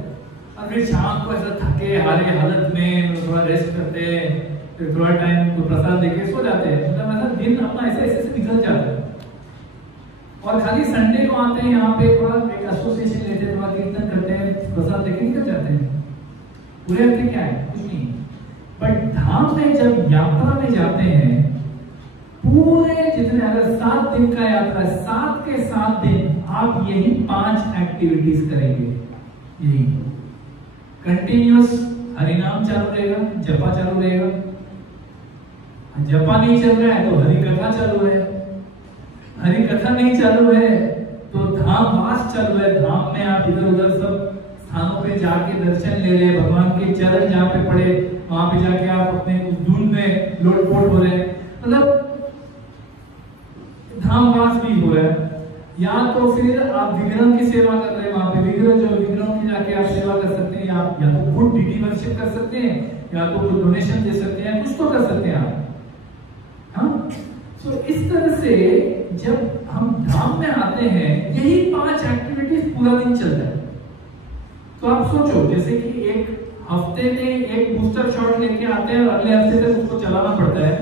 और फिर शाम को ऐसा थके हारे हालत में थोड़ा रेस्ट करते हैं, फिर थोड़ा टाइम को प्रसाद देके सो जाते हैं। मतलब ऐसा दिन अपना ऐसे ऐसे निकल जाता है। और खाली संडे को आते हैं यहाँ पे, थोड़ा एक एसोसिएशन लेते हैं, थोड़ा कीर्तन करते हैं, प्रसाद देके निकल जाते हैं। पूरे हफ्ते क्या है, कुछ नहीं। बट धाम में जब यात्रा में जाते हैं, पूरे जितने, अगर 7 दिन का यात्रा है, 7 के 7 दिन आप यही 5 एक्टिविटीज करेंगे। यही कंटिन्यूअस हरिनाम चालू रहेगा, जपा चालू रहेगा, जपा नहीं चल रहा है तो हरि कथा चालू है, हरि कथा नहीं चालू है तो धाम वास चालू है। धाम में आप इधर उधर सब स्थानों पे जाके दर्शन ले रहे, भगवान के चरण जहाँ पे पड़े वहां पे जाके आप अपने धुन में लोटपोट हो रहे, मतलब धाम वास भी हो रहा है। या तो फिर आप विग्रह की सेवा कर रहे हैं, वहां पे विग्रह जो विग्रहों की जाके आप सेवा कर सकते हैं, आप या तो खुद डीडी वर्शिप कर सकते हैं, या तो कुछ डोनेशन दे सकते हैं, कुछ तो कर सकते हैं आप। हाँ, तो इस तरह से जब हम धाम में आते हैं, यही 5 एक्टिविटीज पूरा दिन चलता है। तो आप सोचो, जैसे कि एक हफ्ते में एक बूस्टर शॉट लेके आते हैं और अगले हफ्ते तक उसको चलाना पड़ता है,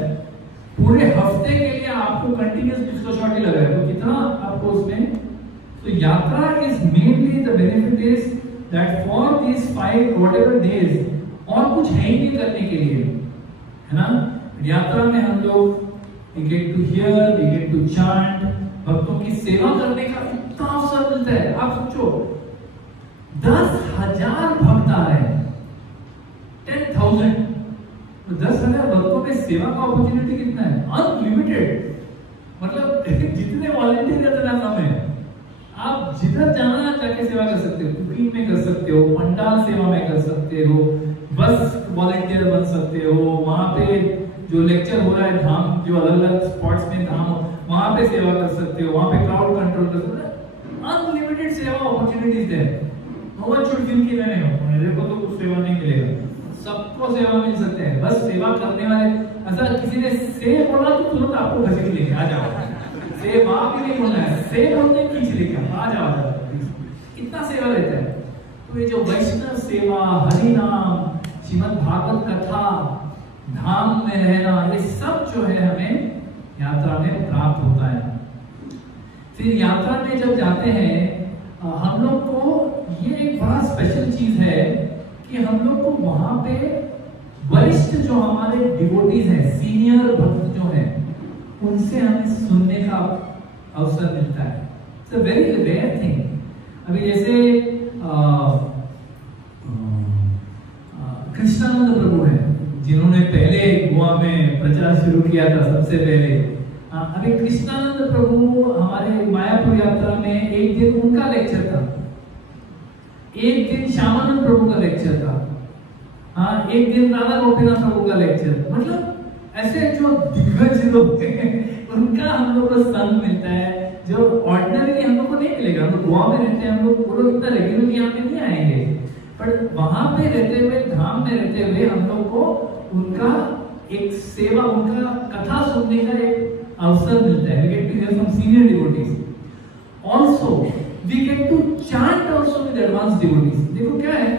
पूरे हफ्ते के लिए आपको कंटिन्यूस डिस्को शॉट ही लगा है, तो कितना आपको उसमें। तो यात्रा is mainly the benefit is that for this 5 whatever days और कुछ है ही नहीं करने के लिए, है ना। यात्रा में हम लोग we get to hear, we get to chant, भक्तों की सेवा करने का इतना अवसर मिलता है। आप सोचो 10,000 भक्त आ रहे हैं, 10,000, तो 10,000 भक्तों में सेवा का अपॉर्चुनिटी कितना है, अनलिमिटेड। मतलब जितने वॉलंटियर इतना कम है, आप जिधर जाना जाके सेवा कर सकते हो, कुकिंग में कर सकते हो, पंडाल सेवा में कर सकते हो, बस वॉलंटियर बन सकते हो, वहां पे जो लेक्चर हो रहा है धाम, जो अलग अलग स्पॉट्स में धाम हो, वहां पे सेवा कर सकते हो, वहां पे क्राउड कंट्रोल कर सकते हो। अनलिमिटेड सेवा अपॉर्चुनिटीज है। नो वन शुड फील कि मैं मेरे को तो कुछ सेवा नहीं मिलेगा, सबको सेवा मिल सकते हैं। बस सेवा करने वाले, ऐसा किसी ने से बोला तो तुरंत आपको घसीट लेके आ जाओ, सेवा भी नहीं बोलना है, से बोलते खींच लेके आ जाओ, इतना सेवा रहता है। तो ये जो वैष्णव सेवा, हरि नाम, श्रीमद् भागवत कथा, धाम में रहना, ये सब जो है हमें यात्रा में प्राप्त होता है। फिर यात्रा में जब जाते हैं हम लोग को ये एक बड़ा स्पेशल चीज है कि हम लोग को वहां पे वरिष्ठ जो हमारे डिवोटीज हैं, सीनियर भक्त जो हैं, उनसे हमें सुनने का अवसर मिलता है। It's a very rare thing. अभी जैसे कृष्णानंद प्रभु है, जिन्होंने पहले गोवा में प्रचार शुरू किया था सबसे पहले। अभी कृष्णानंद प्रभु हमारे मायापुर यात्रा में एक दिन उनका लेक्चर था, एक दिन श्यामानंद प्रभु का लेक्चर था, हाँ एक दिन राधा गोपीनाथ प्रभु का लेक्चर। मतलब ऐसे जो दिग्गज लोग हैं उनका हम लोग को संग मिलता है, जो ऑर्डिनरी हम लोग को नहीं मिलेगा। हम लोग गोवा में रहते हैं, हम लोग वो लोग इतना रेगुलरली यहाँ पे नहीं आएंगे, पर वहां पे रहते हुए, धाम में रहते हुए हम लोग को उनका एक सेवा, उनका कथा सुनने का एक अवसर मिलता है। We get to hear from senior devotees. Also, we get to chant also with advanced devotees. देखो क्या है,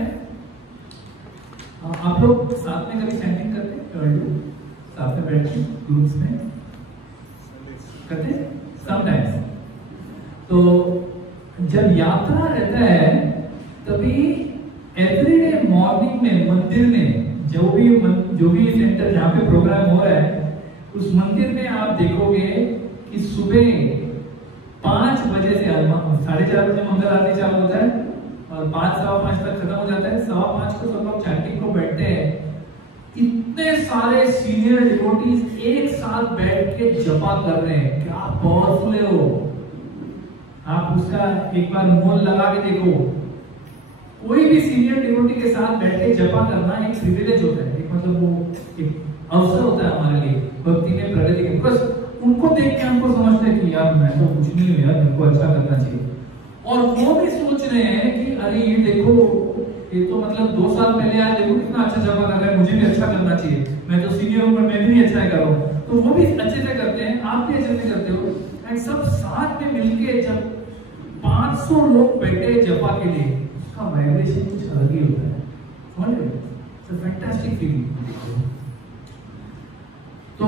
आप लोग साथ में कभी चैंटिंग करते हैं? साथ में बैठ के ग्रुप्स में करते हैं समटाइम्स। तो जब यात्रा रहता है तभी एवरीडे मॉर्निंग में मंदिर में जो भी सेंटर जहाँ पे प्रोग्राम हो रहा है, उस मंदिर में आप देखोगे कि सुबह 5 बजे से 4:30 बजे मंगल आरती चालू होता है और 5, सवा 5 तक खत्म हो जाता है। 5:15 को सब लोग चैंटिंग को बैठते हैं। इतने सारे सीनियर डिवोटीज एक साथ बैठ के जपा कर रहे हैं। क्या पावरफुल है वो, आप उसका एक बार मोल लगा के देखो। कोई भी सीनियर डिवोटी के साथ बैठ के जपा करना एक प्रिविलेज होता है, एक मतलब वो एक अवसर होता है हमारे लिए भक्ति में प्रगति के। बस उनको देख के हमको समझते हैं कि यार मैं तो कुछ नहीं हूँ यार, मेरे को अच्छा करना चाहिए। और वो भी सोच रहे हैं कि अरे ये देखो, ये तो मतलब 2 साल पहले आज देखो कितना अच्छा जपा कर रहा है, मुझे भी अच्छा करना चाहिए, मैं तो सीनियर हूँ, मैं भी अच्छा कर रहा हूँ। तो वो भी अच्छे से करते हैं, आप भी अच्छे से करते हो। एंड सब साथ में मिलके जब 500 लोग बैठे जपा के लिए, उसका वाइब्रेशन कुछ अलग ही होता है। समझ रहे? It's a fantastic feeling. तो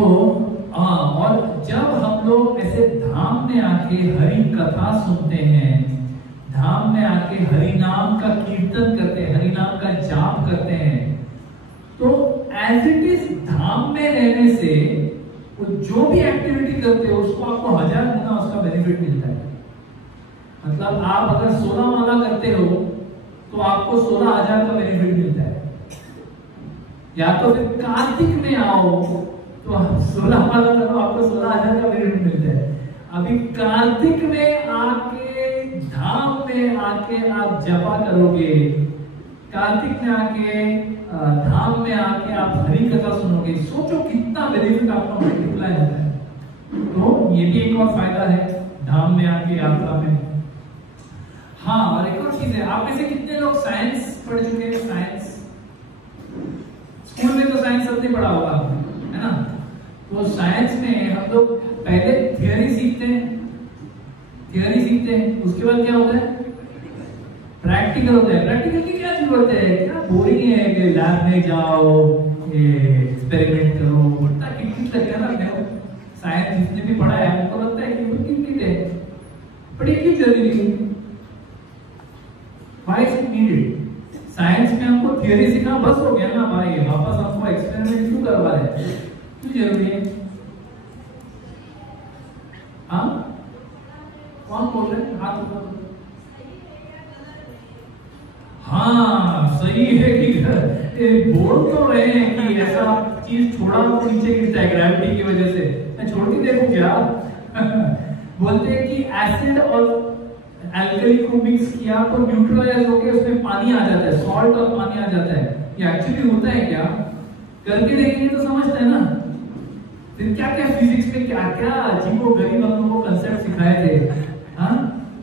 हाँ, और जब हम लोग ऐसे धाम में आके हरि कथा सुनते हैं, धाम में आके हरि नाम का कीर्तन करते हैं, हरि नाम का जाप करते हैं, तो एज इट इज धाम में रहने से जो भी एक्टिविटी करते हो उसको आपको 1000 गुना उसका बेनिफिट मिलता है। मतलब आप अगर 16 माला करते हो तो आपको 16,000 का बेनिफिट मिलता है। या तो फिर कार्तिक में आओ तो आप 16 माला करो, आपको 16,000 का बेनिफिट मिलता है। अभी कार्तिक में आके, धाम में आके आप जपा करोगे, कार्तिक में आके, धाम में आके आप हरि कथा सुनोगे, सोचो कितना बेनिफिट आपका मल्टीप्लाई होता है। तो ये भी एक और फायदा है धाम में आके यात्रा में। हाँ, और एक और चीज है, आप में से कितने लोग साइंस पढ़ चुके हैं? साइंस स्कूल में तो साइंस सबने पढ़ा होगा, है ना? तो साइंस में हम लोग पहले थियरी सीखते हैं, उसके बाद क्या होता है? प्रैक्टिकल होता है। प्रैक्टिकल की क्या जरूरत है? क्या बोरिंग है कि लैब में जाओ, एक्सपेरिमेंट करो, कितना किट लग गया ना। जितनी पढ़ा है हमको लगता है कि कंप्लीट है, बट ये क्यों जरूरी है? Why is it needed? Science में हमको थियरी सीखना बस हो गया ना भाई, वापस हमको एक्सपेरिमेंट क्यों करवा रहे हैं? क्यों जरूरी है? हाँ, कौन बोल रहे हैं? हाथ उठाओ। हाँ सही है कि बोल तो रहे हैं कि ऐसा चीज छोड़ा तो नीचे गिरता है ग्रेविटी की वजह से, मैं छोड़ के देखूं क्या? बोलते हैं कि एसिड और एल्कली को मिक्स किया तो न्यूट्रलाइज होकर उसमें पानी आ जाता है, सॉल्ट और पानी आ जाता है। ये एक्चुअली होता है क्या? करके देखेंगे तो समझते हैं ना। फिर क्या क्या फिजिक्स में क्या क्या अजीबो गरीब हम लोगों को कंसेप्ट सिखाए थे, हाँ,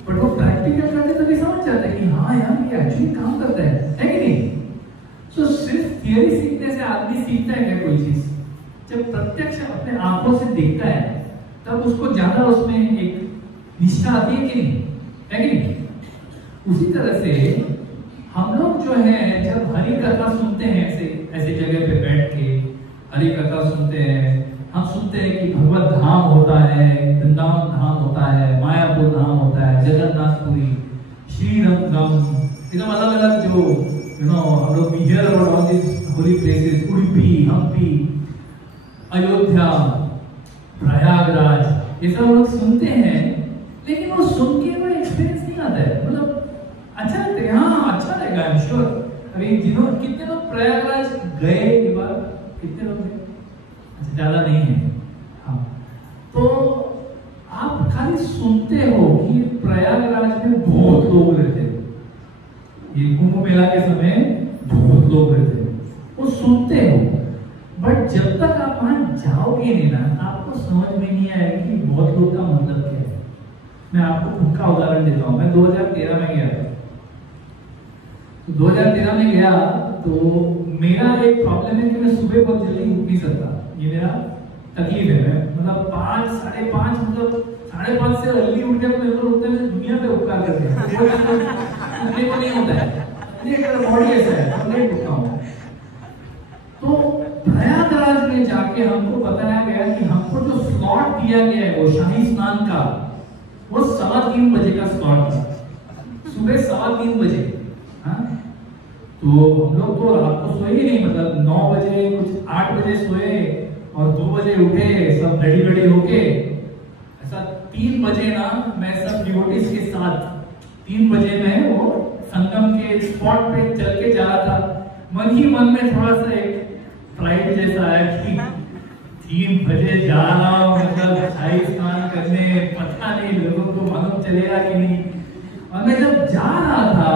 बट वो प्रैक्टिकल करते तो भी समझ जाते हैं कि हाँ यार ये एक्चुअली काम करता है कि नहीं? सो सिर्फ थियरी सीखने से आदमी सीखता है क्या कोई चीज? जब प्रत्यक्ष अपने आंखों से देखता है तब उसको ज्यादा उसमें एक निष्ठा आती है कि नहीं? है कि नहीं? उसी तरह से हम लोग जो है जब हरि कथा सुनते हैं ऐसे जगह पे बैठ के हरि कथा सुनते हैं, हम सुनते हैं कि भगवत धाम होता है, वृंदावन धाम होता है, मायापुर धाम होता है, जगन्नाथपुरी, श्रीरंगम, ये सब अलग अलग जो हम लोग we hear about all these holy places, Udupi, Hampi, Ayodhya, Prayagraj, ये सब लोग सुनते हैं, लेकिन वो सुन के वो एक्सपीरियंस नहीं आता है। मतलब अच्छा लगता है, हाँ अच्छा लगेगा, आई एम श्योर। अभी कितने लोग प्रयागराज गए एक बार? कितने लोग गए? अच्छा ज्यादा नहीं है। हाँ, तो आप खाली सुनते हो कि प्रयागराज में बहुत लोग रहते हैं, ये कुंभ मेला के समय बहुत लोग रहते हैं, वो सुनते हो, बट जब तक आप वहां जाओगे नहीं ना, आपको समझ में नहीं आएगा कि बहुत लोग का मतलब क्या है। मैं आपको खुद का उदाहरण देता हूँ। मैं 2013 में गया था, तो 2013 में गया तो मेरा एक प्रॉब्लम है कि मैं सुबह बहुत जल्दी उठ नहीं सकता, ये मेरा तकलीफ है। मैं मतलब 5, 5:30 मतलब 5:30 से अर्ली उठ गया तो मेरे को लगता है दुनिया पे उपकार करते हैं, मेरे को नहीं होता है, मेरा बॉडी ऐसा है, मैं लेट उठता हूँ। तो प्रयागराज में जाके हमको बताया गया कि हमको जो स्लॉट दिया गया है वो शाही स्नान का, वो 3:15 बजे का स्लॉट था, सुबह 3:15 बजे। हाँ, तो हम लोग तो रात को सोए ही नहीं, मतलब 9 बजे कुछ 8 बजे सोए और 2 बजे उठे, सब रेडी होके। ऐसा 3 बजे ना मैं सब डिवोटीज के साथ 3 बजे में वो संगम के स्पॉट पे चल के जा रहा था। मन ही मन में थोड़ा सा एक प्राइड जैसा आया कि 3 बजे जा रहा हूँ, मतलब शाही स्नान करने, पता नहीं लोगों को मालूम चलेगा कि नहीं। और मैं जब जा रहा था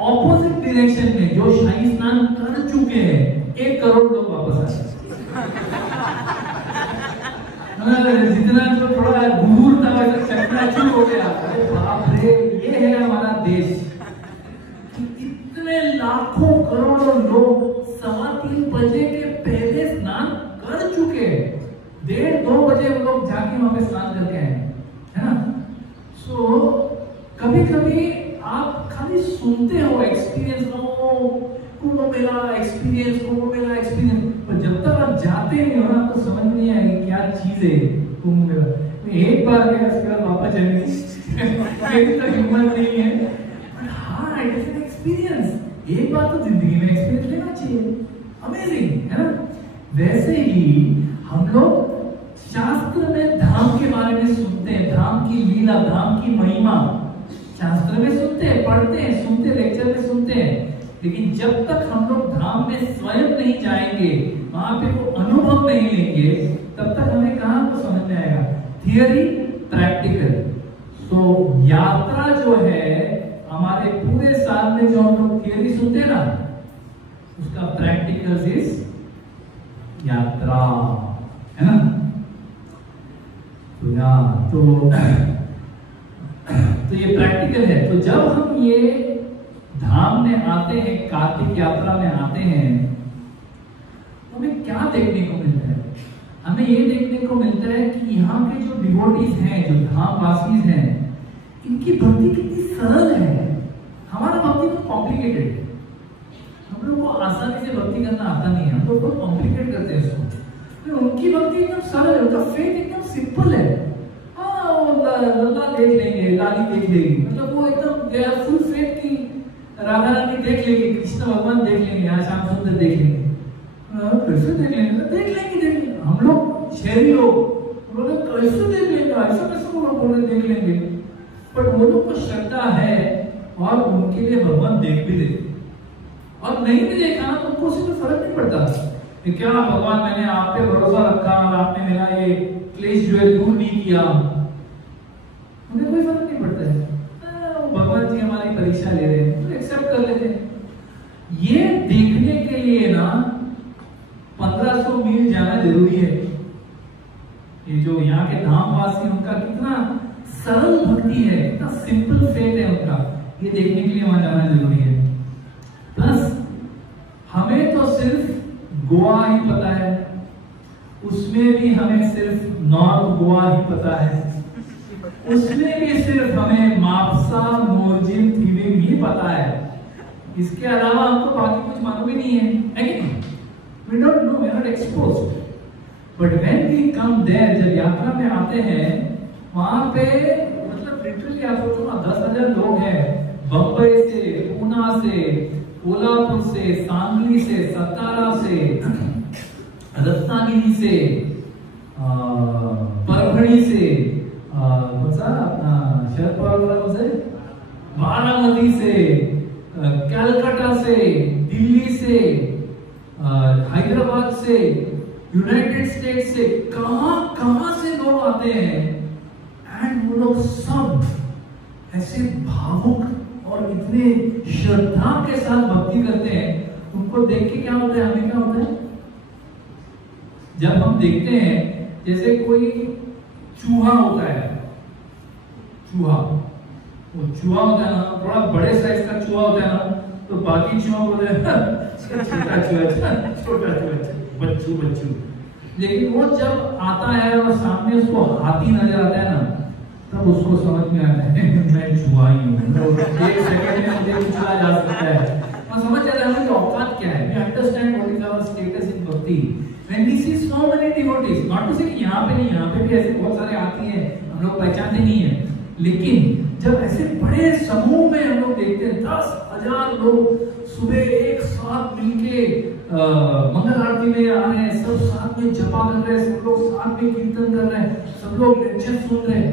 ऑपोजिट डायरेक्शन में जो शाही स्नान कर चुके हैं 1 करोड़ लोग वापस आए। जितना जो थोड़ा दूर था वैसे चकनाचूर हो गया। अरे बाप रे, ये है हमारा देश, इतने लाखों करोड़ों लोग 3:15 बजे के पहले स्नान कर चुके हैं, 1:30-2 बजे वो लोग जाके वहां पे स्नान करके आए, है ना। सो कभी कभी आप खाली सुनते हो एक्सपीरियंस, कुंभ मेला एक्सपीरियंस, पर जब तक आप जाते नहीं हो ना तो समझ नहीं आएगी क्या चीज है कुंभ मेला। मैं एक बार गया, उसके बाद वापस जाने तक हिम्मत नहीं है, बट हाँ इट इज एन एक्सपीरियंस। एक बार तो जिंदगी में एक्सपीरियंस लेना चाहिए, अमेजिंग है ना। वैसे ही हम लोग शास्त्र में धाम के बारे में सुनते हैं, धाम की लीला, धाम की महिमा शास्त्र में सुनते हैं, पढ़ते हैं, सुनते, लेक्चर में सुनते हैं, लेकिन जब तक हम लोग धाम में स्वयं नहीं जाएंगे, वहां पे वो अनुभव नहीं लेंगे, तब तक हमें कहां को समझ में आएगा। Theory, practical. तो यात्रा जो है हमारे पूरे साल में जो हम लोग थियरी सुनते हैं ना, उसका प्रैक्टिकल इज यात्रा, है ना। तो ये प्रैक्टिकल है। तो जब हम ये धाम में आते हैं, कार्तिक यात्रा में आते हैं, तो हमें क्या देखने को मिलता है? हमें ये देखने को मिलता है कि यहाँ के जो डिवोटीज हैं, जो धाम वासीज हैं, इनकी भक्ति कितनी सरल है। हमारा भक्ति तो कॉम्प्लिकेटेड है, हम लोग को आसानी से भक्ति करना आता नहीं है, हम लोग बहुत कॉम्प्लिकेट करते हैं इसको। फिर उन उनकी भक्ति एकदम सरल है, उनका फेथ एकदम सिंपल है। लल्ला देख लेंगे, लाली देख लेंगे, मतलब वो एकदम दे आर फुल फेथ की राधा रानी देख लेंगे, कृष्ण भगवान देख लेंगे, यहाँ श्याम सुंदर देख लेंगे, कैसे देख लेंगे, देख लेंगे। हम लोग शहरी लोग कैसे देख लेंगे, ऐसा कैसे वो लोग देख लेंगे, बट वो लोग को श्रद्धा है और उनके लिए भगवान देख भी लेते, और नहीं भी देखा तो उनको उससे फर्क नहीं पड़ता कि क्या भगवान मैंने आप पे भरोसा रखा और आपने मेरा ये क्लेश जो है दूर नहीं किया, उन्हें कोई फर्क नहीं पड़ता है। भगवान जी हमारी परीक्षा ले रहे हैं तो एक्सेप्ट कर लेते हैं। ये देखने के लिए ना 1500 मील जाना जरूरी है। ये जो यहाँ के धामवासी उनका कितना सरल भक्ति है, कितना सिंपल फेथ है उनका, ये देखने के लिए वहां जाना जरूरी है। प्लस हमें तो सिर्फ गोवा ही पता है, उसमें भी हमें सिर्फ नॉर्थ गोवा ही पता है, उसमें भी सिर्फ हमें मापसा मोरजिन थीविम ही पता है, इसके अलावा हमको बाकी कुछ मालूम ही नहीं है। We don't know, we are not exposed. But when we come there, जब यात्रा में आते हैं वहां पे मतलब लिटरली आप सोचो ना 10,000 लोग हैं, बम्बई से, पूना से, कोल्हापुर से, सांगली से, सतारा से, रत्नागिरी से, परभणी से, अपना शरद पवार से, बारामती से, कलकत्ता से, दिल्ली से, हैदराबाद से, यूनाइटेड स्टेट्स से, कहां से लोग आते हैं, एंड वो लोग सब ऐसे भावुक और इतने श्रद्धा के साथ भक्ति करते हैं। उनको देख के क्या होता है, हमें क्या होता है, जब हम देखते हैं जैसे कोई चूहा होता है, चूहा होता है ना, थोड़ा बड़े साइज का चूहा होता है ना, तो बाकी चूहा बोलते हैं छोटा चूहा बच्चू, लेकिन वो जब आता है और सामने उसको हाथी नजर आता है ना, तब उसको समझ में आता है मैं चूहा ही हूँ, एक सेकंड में मुझे कुचला जा सकता है, और समझ जाता है हमारी औकात क्या है। We understand what is our status in bhakti. When we see so many devotees, not to say कि यहाँ पे नहीं, यहाँ पे भी ऐसे बहुत सारे आती हैं, हम लोग पहचानते नहीं है, लेकिन जब ऐसे बड़े समूह में हम लोग देखते हैं 10,000 लोग सुबह एक साथ मिलके मंगल आरती में आ रहे हैं, सब साथ में जपा कर रहे हैं, सब लोग साथ में कीर्तन कर रहे हैं, सब लोग लेक्चर सुन रहे हैं,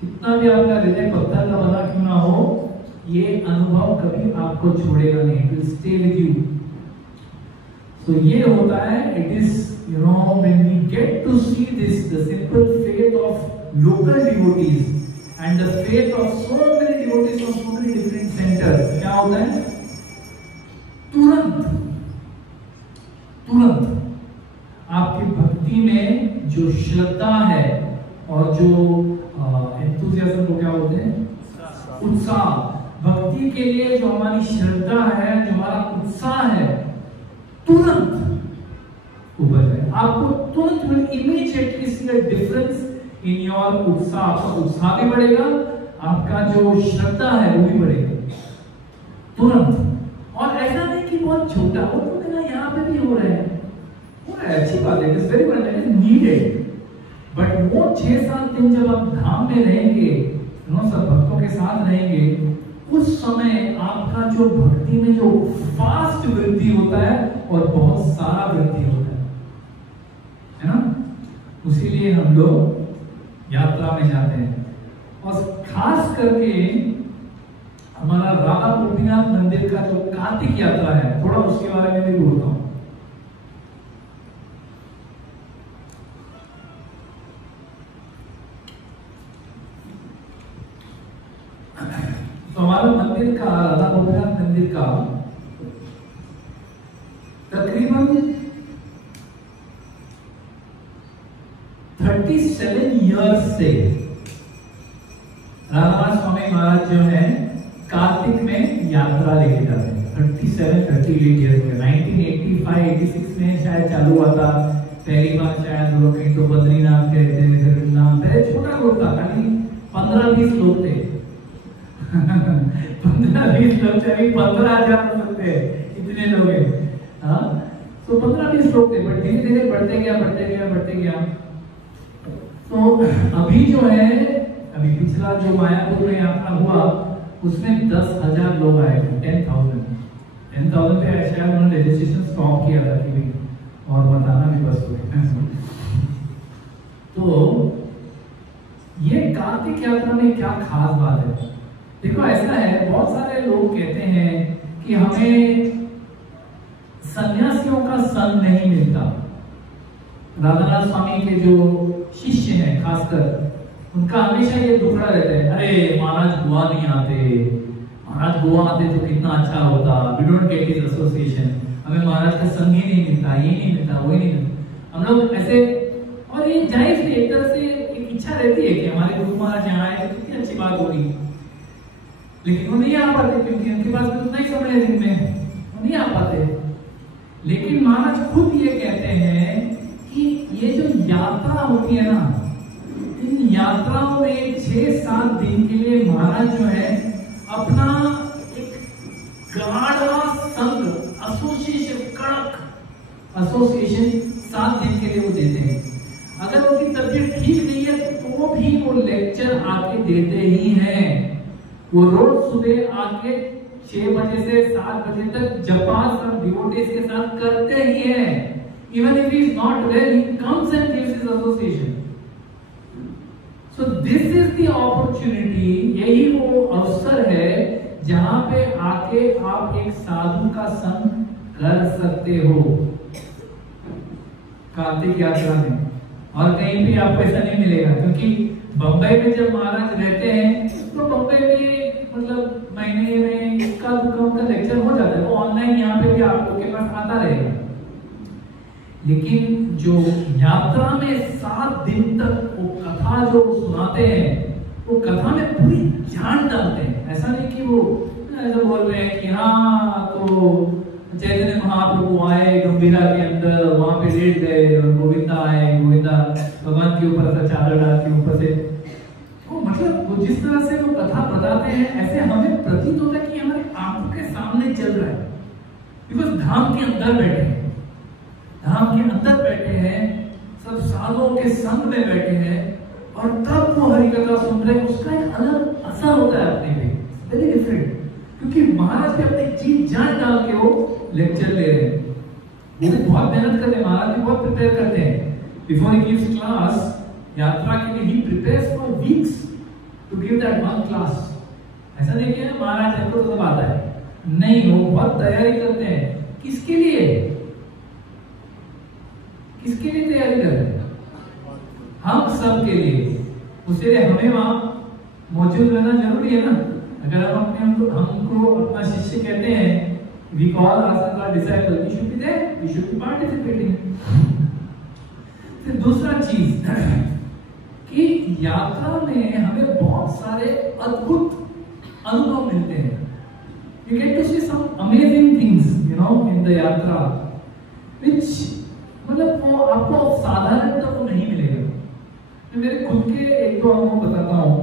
कितना भी आपका हृदय पत्थर का बना क्यों ना हो, ये अनुभव कभी आपको छोड़ेगा नहीं, it will stay with you. So ये होता है, it is when we get to see this, the simple faith of local devotees and the faith of so many devotees from so many different centers, क्या होता है, तुरंत आपकी भक्ति में जो श्रद्धा है और जो एंथुसियाज्म को क्या बोलते हैं, उत्साह, भक्ति के लिए जो हमारी श्रद्धा है, जो हमारा उत्साह है, तुरंत उभर जाए। आपको तुरंत will immediately see a difference in your उत्साह, आपका उत्साह भी बढ़ेगा, आपका जो श्रद्धा है वो भी बढ़ेगा तुरंत। और ऐसा नहीं कि बहुत छोटा हो, तो मेरा यहाँ पे भी हो रहा है, अच्छी बात है, it's very good, it is needed, but वो 6-7 दिन जब आप धाम में रहेंगे, सब भक्तों के साथ रहेंगे, उस समय आपका जो भक्ति में जो फास्ट वृद्धि होता है और बहुत सारा वृद्धि होता है ना, उसीलिए हम लोग यात्रा में जाते हैं। और खास करके हमारा राधा गोपीनाथ मंदिर का जो कार्तिक यात्रा है, थोड़ा उसके बारे में भी बोलता हूं। तो हमारा मंदिर का, राधा गोपीनाथ मंदिर का तकरीबन 37 इयर्स से राधा स्वामी महाराज जो है कार्तिक में यात्रा लेके जाते हैं। 38 इयर्स में 1985-86 में शायद चालू हुआ था पहली बार, शायद लोग कहीं तो बद्रीनाथ गए थे, फिर नाम पहले छोटा ग्रुप था, खाली 15-20 लोग थे 15-20 लोग थे, 15,000 हो सकते हैं, इतने लोग हैं। हाँ, तो 15-20 लोग थे, बट धीरे धीरे बढ़ते गया। तो अभी जो है, अभी पिछला जो मायापुर में यात्रा हुआ उसमें 10,000 लोग आए थे। 10,000 पे शायद उन्होंने रजिस्ट्रेशन स्टॉप किया था कि और बताना भी बस हो। तो ये कार्तिक यात्रा में क्या खास बात है? देखो ऐसा है, बहुत सारे लोग कहते हैं कि हमें सन्यासियों का संग नहीं मिलता। राधानाथ स्वामी के जो शिष्य हैं खासकर, उनका हमेशा ये दुखड़ा रहता है, अरे महाराज गोवा नहीं आते, महाराज गोवा आते तो कितना अच्छा होता, we don't get his association, हमें महाराज का संग ही नहीं मिलता, ये नहीं मिलता, वो ही नहीं मिलता। हम लोग ऐसे, और ये जायज भी एक तरह से एक इच्छा रहती है कि हमारे गुरु महाराज यहाँ आए तो कितनी अच्छी बात होगी, लेकिन वो नहीं आ पाते क्योंकि उनके पास भी उतना ही समय है दिन में, वो नहीं आ पाते। लेकिन महाराज खुद ये कहते हैं कि ये जो यात्रा होती है ना, इन यात्राओं में 6-7 दिन के लिए महाराज जो है अपना एक गाढ़ा संग, एसोसिएशन, कड़क एसोसिएशन 7 दिन के लिए वो देते हैं। अगर उनकी तबीयत ठीक नहीं है तो भी वो लेक्चर आके देते ही हैं। वो रोज सुबह आके 6 बजे से 7 बजे तक जपा सब डिवोटीज के साथ करते ही हैं। Even if he is not well, he comes and gives his association. So this is the opportunity, यही वो अवसर है जहां पे आके आप एक साधु का संग कर सकते हो कार्तिक यात्रा में। और कहीं भी आपको ऐसा नहीं मिलेगा, क्योंकि बंबई में जब महाराज रहते हैं तो बंबई में मतलब महीने में इसका उनका लेक्चर हो जाता है, वो ऑनलाइन यहाँ पे भी आप लोग के पास आता रहेगा। लेकिन जो यात्रा में 7 दिन तक वो कथा जो सुनाते हैं, वो कथा में पूरी जान डालते हैं। ऐसा नहीं कि वो ऐसा बोल रहे हैं कि हाँ तो चैतन्य महाप्रभु आए गंभीरा के अंदर, वहां पे लेट गए और गोविंदा आए, गोविंदा भगवान के ऊपर से चादर डाल के ऊपर से, वो मतलब वो जिस तरह से वो कथा बताते हैं ऐसे हमें प्रतीत होता है कि हमारे आंखों के सामने चल रहा है। बिकॉज धाम के अंदर बैठे हैं, धाम के अंदर बैठे हैं, सब साधुओं के संग में बैठे हैं और तब वो हरि कथा सुन रहे हैं। उसका एक अलग असर होता है अपने पे, वेरी डिफरेंट, क्योंकि महाराज भी अपनी जी जान डाल के वो लेक्चर ले रहे हैं। वो भी बहुत मेहनत करते हैं, महाराज भी बहुत प्रिपेयर करते हैं। बिफोर ही गिव्स क्लास, यात्रा के लिए ही prepares for weeks to give that one class. ऐसा नहीं कि महाराज हमको तो सब आता है, नहीं, वो बहुत तैयारी करते हैं। किसके लिए? किसके लिए तैयारी कर रहे हैं? हम सब के लिए। उसके लिए हमें वहां मौजूद रहना जरूरी है ना। अगर हम हमको अपना शिष्य कहते हैं, we call ourselves our disciple, we should be there, we should be participating. फिर दूसरा चीज कि यात्रा में हमें बहुत सारे अद्भुत अनुभव मिलते हैं। You get to see some amazing things, you know, in the यात्रा, which मतलब वो आपको साधारणतः वो नहीं मिलेगा। मैं मेरे खुद के 1-2 अनुभव बताता हूँ।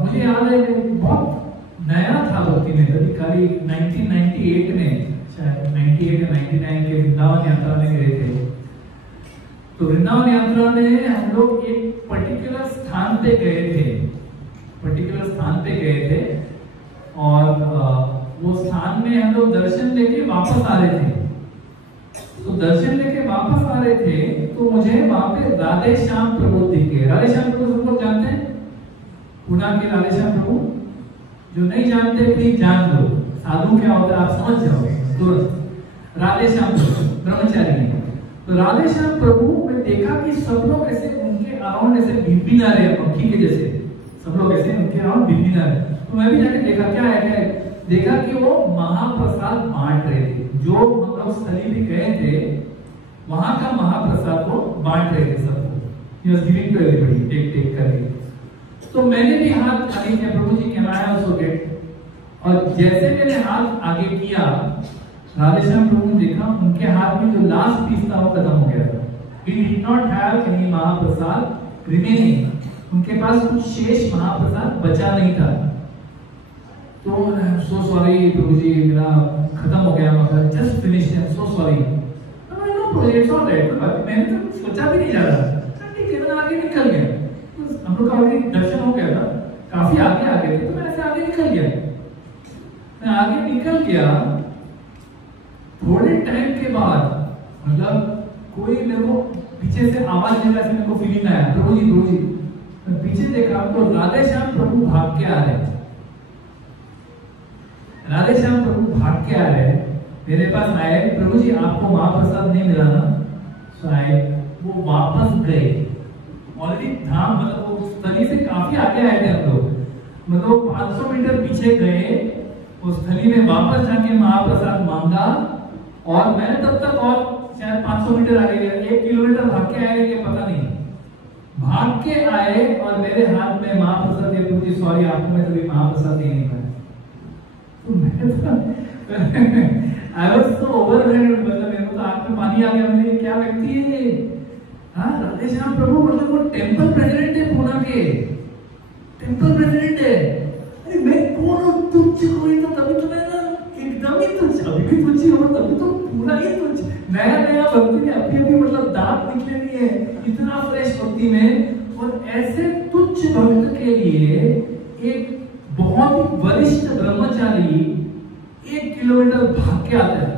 मुझे याद है बहुत नया था भक्ति में, तभी खाली 1998 में, शायद 98 या 99 के वृंदावन यात्रा में गए थे। तो वृंदावन यात्रा में हम लोग एक पर्टिकुलर स्थान पे गए थे, और वो स्थान में हम लोग दर्शन लेके वापस आ रहे थे। तो दर्शन लेके वापस आ रहे थे तो मुझे वहां पे राधे श्याम प्रभु दिखे। राधे श्याम प्रभु सब लोग जानते हैं, पुणे के राधे श्याम प्रभु। जो नहीं जानते प्लीज जान लो, साधु क्या होता है आप समझ जाओगे तुरंत। राधे श्याम प्रभु ब्रह्मचारी। तो राधे श्याम प्रभु में देखा कि सब लोग ऐसे उनके अराउंड ऐसे भिनभिना रहे, पंखी के जैसे सब लोग ऐसे उनके अराउंड भिनभिना रहे। तो मैं भी जाके देखा क्या है, देखा कि वो महाप्रसाद बांट रहे थे। जो हम लोग स्थली भी गए थे वहां का महाप्रसाद को बांट रहे थे सबको। He was giving to everybody, take करके। तो मैंने भी हाथ खाली किया, प्रभु जी कैन आई आल्सो गेट। और जैसे मैंने हाथ आगे किया, राधे श्याम प्रभु ने देखा उनके हाथ में जो लास्ट पीस था वो खत्म हो गया था। He did not have any महाप्रसाद remaining, उनके पास कुछ शेष महाप्रसाद बचा नहीं था। तो सो सॉरी प्रभु जी, मेरा खत्म हो गया, मतलब just finish, so sorry. No project all right, मैंने तो सोचा भी नहीं जा रहा, ठीक है, मैं आगे निकल गया। तो हम लोग का आगे दर्शन हो गया था, काफी आगे आ गए थे, तो मैं ऐसे आगे निकल गया। मैं आगे निकल गया, थोड़े टाइम के बाद मतलब कोई मेरे को पीछे से आवाज दे रहा है, मेरे को फीलिंग आया, प्रभु जी प्रभु जी। मैं पीछे देखा तो राधे श्याम प्रभु भाग के आ रहे हैं, राधे श्याम प्रभु भाग के आ रहे हैं, मेरे पास आए, प्रभु जी आपको महाप्रसाद नहीं मिला ना? तो आए, वो वापस गए, ऑलरेडी धाम मतलब वो स्थली से काफी आगे आए थे हम लोग, मतलब 500 मीटर पीछे गए, उस स्थली में वापस जाके महाप्रसाद मांगा, और मैं तब तक और शायद 500 मीटर आगे गया, 1 किलोमीटर भाग के आए कि पता नहीं, भाग के आए और मेरे हाथ में महाप्रसाद दे, प्रभु जी सॉरी आपको मैं कभी महाप्रसाद दे नहीं पाया। तो मैं I was so overwhelmed, मतलब मेरे को तो आंख में पानी आ गया, मैंने क्या व्यक्ति है, हाँ राधे श्याम प्रभु, मतलब वो टेंपल प्रेसिडेंट है पूना के, टेंपल प्रेसिडेंट है। अरे मैं कौन हूँ, तुच्छ कोई, तो तभी तो मैं ना एकदम ही तुच्छ, अभी भी तुच्छ ही हो, तभी तो पूरा ही तुच्छ, नया नया भक्ति में अभी मतलब दांत निकले नहीं है, इतना फ्रेश भक्ति में। और ऐसे तुच्छ भक्त के लिए एक बहुत ही वरिष्ठ ब्रह्मचारी 1 किलोमीटर भाग के आता है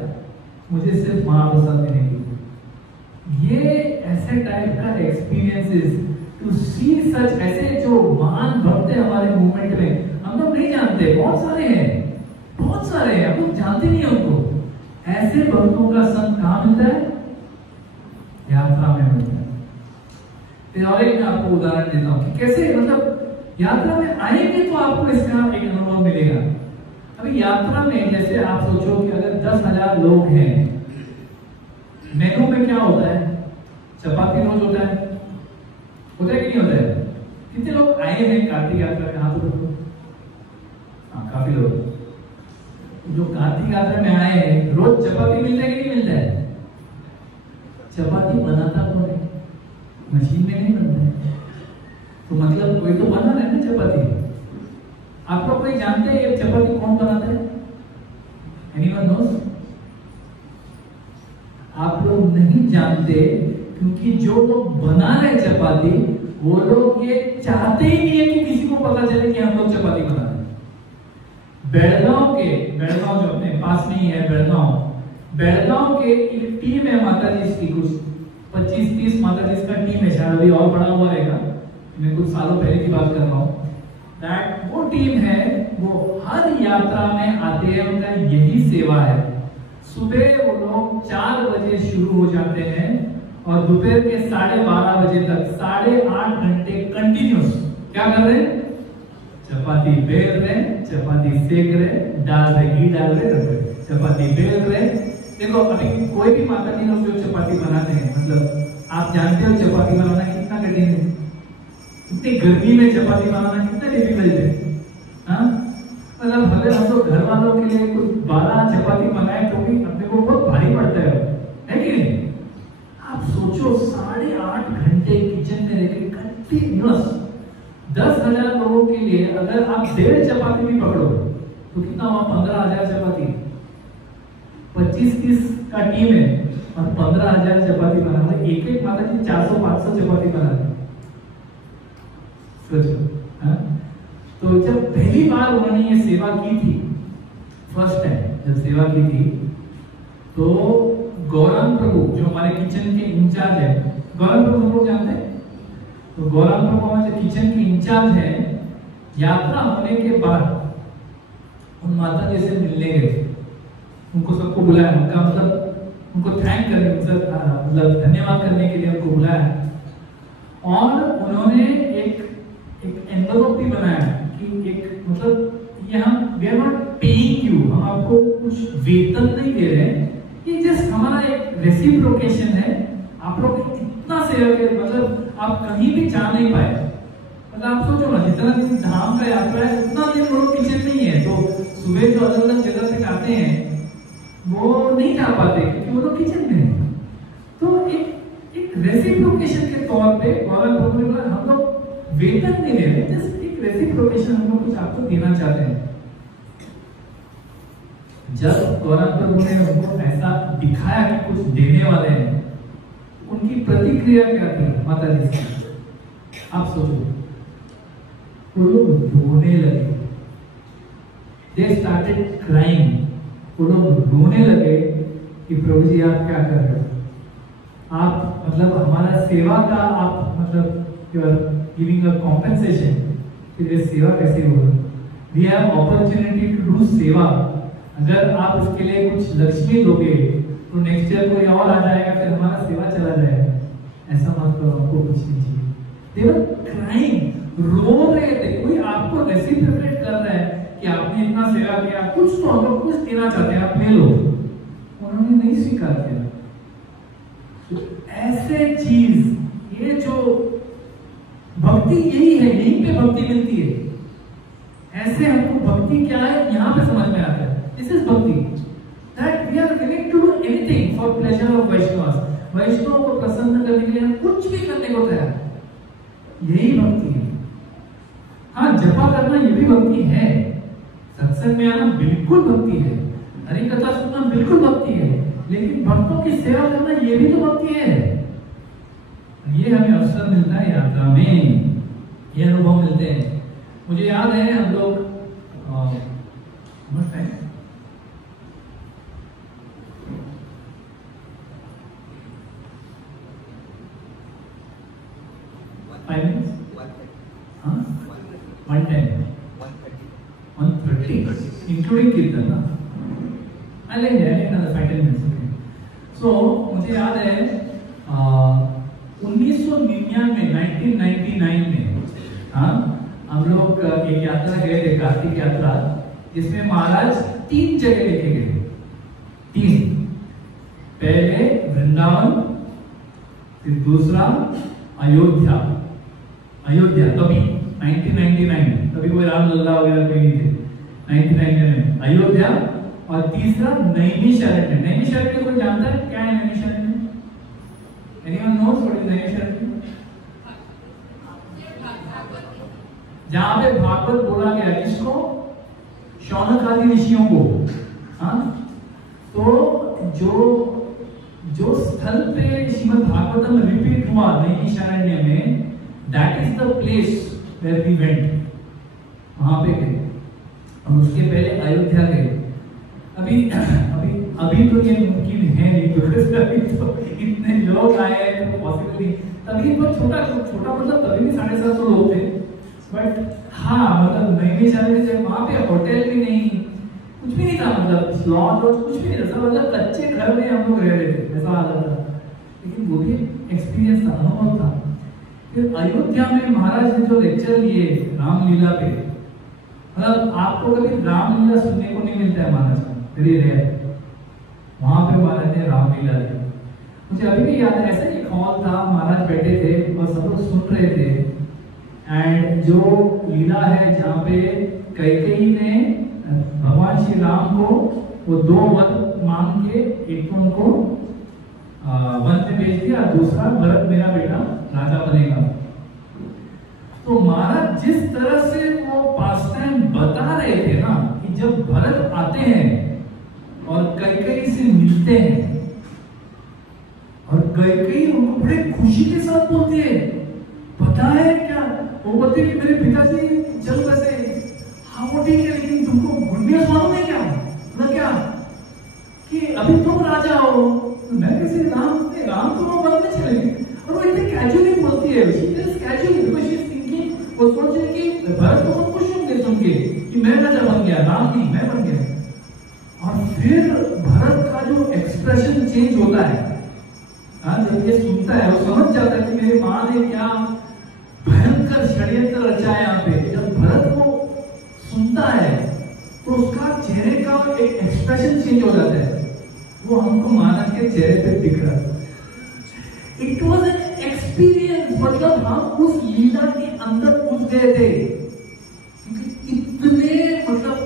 मुझे सिर्फ महाप्रसाद देने के लिए। ये ऐसे टाइप का एक्सपीरियंसेस टू सी सच, ऐसे जो महान भक्त है हमारे मूवमेंट में, हम लोग नहीं जानते, बहुत सारे हैं, बहुत सारे हैं, हम लोग जानते नहीं है उनको। ऐसे भक्तों का संग कहाँ मिलता है? यात्रा में मिलता है। और एक मैं आपको उदाहरण देता हूँ कि कैसे मतलब यात्रा में आएंगे तो आपको इसका एक अनुभव मिलेगा। अभी यात्रा में जैसे आप सोचो कि अगर 10,000 लोग हैं, मेनू में क्या होता है? चपाती रोज होता है कि नहीं होता है? कितने लोग आए हैं कार्तिक यात्रा में? हाथ उठाओ। हाँ, काफी लोग जो कार्तिक यात्रा में आए हैं, रोज चपाती मिलता है कि नहीं मिलता है? चपाती बनाता कौन है? मशीन में नहीं बनता है, तो मतलब कोई तो बना है ना चपाती। आप लोग कोई जानते हैं ये चपाती कौन बनाता है? Anyone nose? आप लोग नहीं जानते, क्योंकि जो लोग बना रहे चपाती, वो लोग ये चाहते ही नहीं है कि किसी को पता चले कि हम लोग चपाती बना रहे हैं। बेलगांव जो अपने पास में ही है, बेलगांव के एक टीम है माता जी की, कुछ 25-30 माता जी का टीम है, शायद अभी और बड़ा हुआ रहेगा, मैं कुछ सालों पहले की बात कर रहा हूँ। वो टीम है, वो हर यात्रा में आते हैं, उनका यही सेवा है। सुबह वो लोग 4 बजे शुरू हो जाते हैं और दोपहर के 12:30 बजे तक 8.5 घंटे कंटिन्यूस क्या कर रहे हैं? चपाती बेल रहे, चपाती सेक रहे, डाल रहे, घी डाल रहे, रख रहे, चपाती बेल रहे। देखो अभी कोई भी माता जी लोग जो चपाती बनाते हैं, मतलब आप जानते हो चपाती बनाना कितना कठिन है, इतनी गर्मी में चपाती बनाना कितना डिफिकल्ट है। हाँ, मतलब अगर हम लोग घर वालों के लिए कुछ 12 चपाती बनाए तो भी अपने को बहुत भारी पड़ता है कि नहीं? आप सोचो 8.5 घंटे किचन में रहकर कंटिन्यूअस 10,000 लोगों के लिए अगर आप 1.5 चपाती भी पकड़ो तो कितना हुआ? 15,000 चपाती। 25-30 का टीम है और 15,000 चपाती बनाना, एक माता जी 400-500 चपाती बनाते। सोचो। हाँ? तो जब पहली बार उन्होंने ये सेवा की थी, फर्स्ट टाइम जब सेवा की थी, तो गौरांग प्रभु जो हमारे किचन के इंचार्ज है, गौरांग प्रभु हम लोग जानते हैं, तो गौरांग प्रभु हमारे किचन के इंचार्ज है, यात्रा होने के बाद उन माता जी से मिलने गए, उनको सबको बुलाया, उनका मतलब उनको थैंक करने, मतलब धन्यवाद करने के लिए उनको बुलाया। और उन्होंने एक एनवेलप भी बनाया कि एक मतलब यहाँ we are not paying you, हम आपको कुछ वेतन नहीं दे रहे हैं, ये जस्ट हमारा एक रेसिप्रोकेशन है। आप लोग इतना सेवा के मतलब आप कहीं भी जा नहीं पाए, मतलब आप सोचो ना जितना दिन धाम का यात्रा है उतना दिन वो लोग किचन नहीं है, तो सुबह जो अलग अलग जगह पे जाते हैं वो नहीं जा पाते क्योंकि वो लोग किचन में है। तो एक रेसिप्रोकेशन के तौर पे गौरव प्रभु ने बोला हम लोग वेतन नहीं दे रहे, जस्ट एक रेसिप्रोकेशन हम लोग कुछ आपको देना चाहते हैं। जब गौरव प्रभु ने उनको ऐसा दिखाया कि कुछ देने वाले हैं, उनकी प्रतिक्रिया क्या थी माता जी की? आप सोचो, वो लोग रोने लगे। They started crying। वो लोग रोने लगे कि प्रभु जी आप क्या कर रहे हो? आप मतलब हमारा सेवा का आप मतलब you are giving a compensation कि ये सेवा कैसे होगा? We have opportunity to do seva. अगर आप इसके लिए कुछ लक्ष्मी दोगे तो नेक्स्ट ईयर कोई और आ जाएगा, फिर हमारा सेवा चला जाएगा। ऐसा मत करो, आपको कुछ नहीं चाहिए। They were crying, रो रहे थे। कोई आपको रेसिप्रोकेट कर रहा है कि आपने इतना सेवा किया, कुछ तो अगर कुछ देना चाहते हैं आप ले लो। उन्होंने नहीं स्वीकार किया। तो ऐसे चीज, ये जो भक्ति यही है, यहीं पे भक्ति मिलती है। ऐसे हमको भक्ति क्या है यहाँ पे समझ में आता है। This is bhakti, that we are willing to do anything for pleasure of Vaishnav. वैष्णव को प्रसन्न करने के लिए हम कुछ भी करने को तैयार, यही भक्ति है। हाँ, जपा करना ये भी भक्ति है, सत्संग में आना बिल्कुल भक्ति है, हरि कथा सुनना बिल्कुल भक्ति है, लेकिन भक्तों की सेवा करना ये भी तो भक्ति है। ये हमें अवसर मिलता है यात्रा में, ये अनुभव मिलते हैं। मुझे याद है हम लोग इंक्लूडिंग कीर्तन ना, मुझे याद है 1999 में हम लोग एक यात्रा गए थे, कार्तिक यात्रा, जिसमें महाराज 3 जगह लेके गए। 3, पहले वृंदावन, फिर दूसरा अयोध्या। तभी 1999 में, तभी कोई रामलला वगैरह कोई नहीं थे। 1999 अयोध्या, और तीसरा नैमिषारण्य। नैमिषारण्य कोई जानता है क्या है Naimisharanya? Anyone knows what is Naimisharanya? जहां पे भागवत बोला गया, किसको? शौनक आदि ऋषियों को। तो जो स्थल पे श्रीमद् भागवतम रिपीट हुआ नैमिषारण्य में, that is the place where we went. वहां पे गए, हम उसके पहले अयोध्या गए। अभी तो ये मुमकिन है नहीं, अभी तो इतने लोग आए हैं तो पॉसिबल नहीं। तभी तो छोटा मतलब तभी भी 750 लोग थे। बट हाँ, मतलब नैमिषारण्य से वहां पे होटल भी नहीं, कुछ भी नहीं था, मतलब लॉज कुछ भी नहीं था, मतलब कच्चे घर में हम लोग रह रहे थे, ऐसा हालत था। लेकिन वो भी एक्सपीरियंस था, अनुभव था। फिर अयोध्या में महाराज ने जो लेक्चर लिए रामलीला पे, मतलब आपको कभी रामलीला सुनने को नहीं मिलता है महाराज का, वेरी रेयर। वहां पे महाराज ने रामलीला दी। मुझे अभी भी याद है, ऐसा एक हॉल था, महाराज बैठे थे और सब लोग सुन रहे थे। एंड जो लीला है जहाँ पे कैकेयी ने भगवान श्री राम को वो 2 वर मांग के, एक तो उनको वन में भेज दिया, दूसरा भरत मेरा बेटा राजा बनेगा। तो महाराज जिस तरह से वो पास्ट टाइम बता रहे थे ना, कि जब भरत आते हैं और कैकेयी से मिलते हैं, और कैकेयी उनको बड़े खुशी के साथ बोलती है, पता है क्या? वो बोलते हैं कि मेरे पिताजी चल कैसे, हाँ वो ठीक है, लेकिन तुमको गुड न्यूज़ मालूम है क्या? मतलब क्या कि अभी तुम राजा हो, मैं कैसे राम तो वो वन में चले गए। और वो इतने कैजुअली बोलती है, casually, because she is thinking, वो सोच रही कि भरत तो बहुत खुश होंगे सुन के कि मैं राजा बन गया, राम नहीं मैं बन गया। और फिर भरत का जो एक्सप्रेशन चेंज होता है, जब ये सुनता है, वो समझ जाता है कि मेरी माँ ने क्या भयंकर षड्यंत्र रचा है यहाँ पे। जब भरत को सुनता है तो उसका चेहरे का एक एक्सप्रेशन चेंज हो जाता है, वो हमको महाराज के चेहरे पे दिख रहा है। इट वॉज एन एक्सपीरियंस, मतलब हम उस लीला के अंदर घुस गए थे, क्योंकि इतने मतलब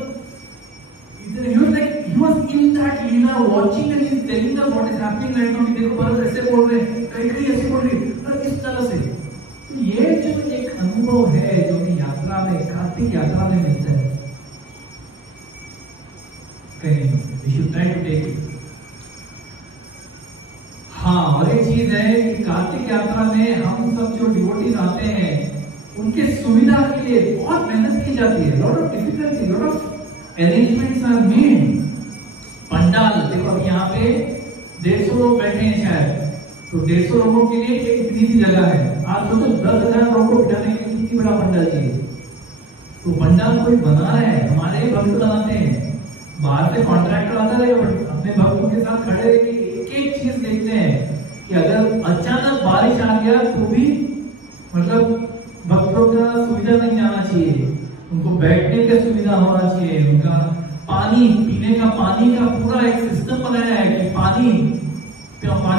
he was in that Leela watching and he is telling us what is happening right now। देखो भरत ऐसे बोल रहे हैं, कैकेयी ऐसे बोल रही है, और इस तरह से। तो ये जो एक अनुभव है जो कि यात्रा में, कार्तिक यात्रा में मिलता है, कहीं और एक चीज है कि कार्तिक यात्रा में हम सब जो डिवोटीज आते हैं उनके सुविधा के लिए बहुत मेहनत की जाती है, lot of difficulty, lot of arrangements are made. Pandal देखो, अभी यहाँ पे 150 लोग बैठे हैं शायद, तो 150 लोगों के लिए एक इतनी सी जगह है। आप सोचो 10,000 लोगों को बिठाने के लिए कितनी बड़ा पंडाल चाहिए। तो पंडाल कोई बना रहा है, हमारे भक्त बनाते हैं, बाहर से कॉन्ट्रैक्टर आता रहेगा, बट अपने भक्तों के साथ खड़े रह के एक एक चीज देखते हैं कि अगर अचानक बारिश आ गया तो भी मतलब भक्तों का सुविधा नहीं जाना चाहिए, उनको बैठने की सुविधा होना चाहिए, उनका पानी पीने का पानी का पूरा एक सिस्टम बनाया है कि पानी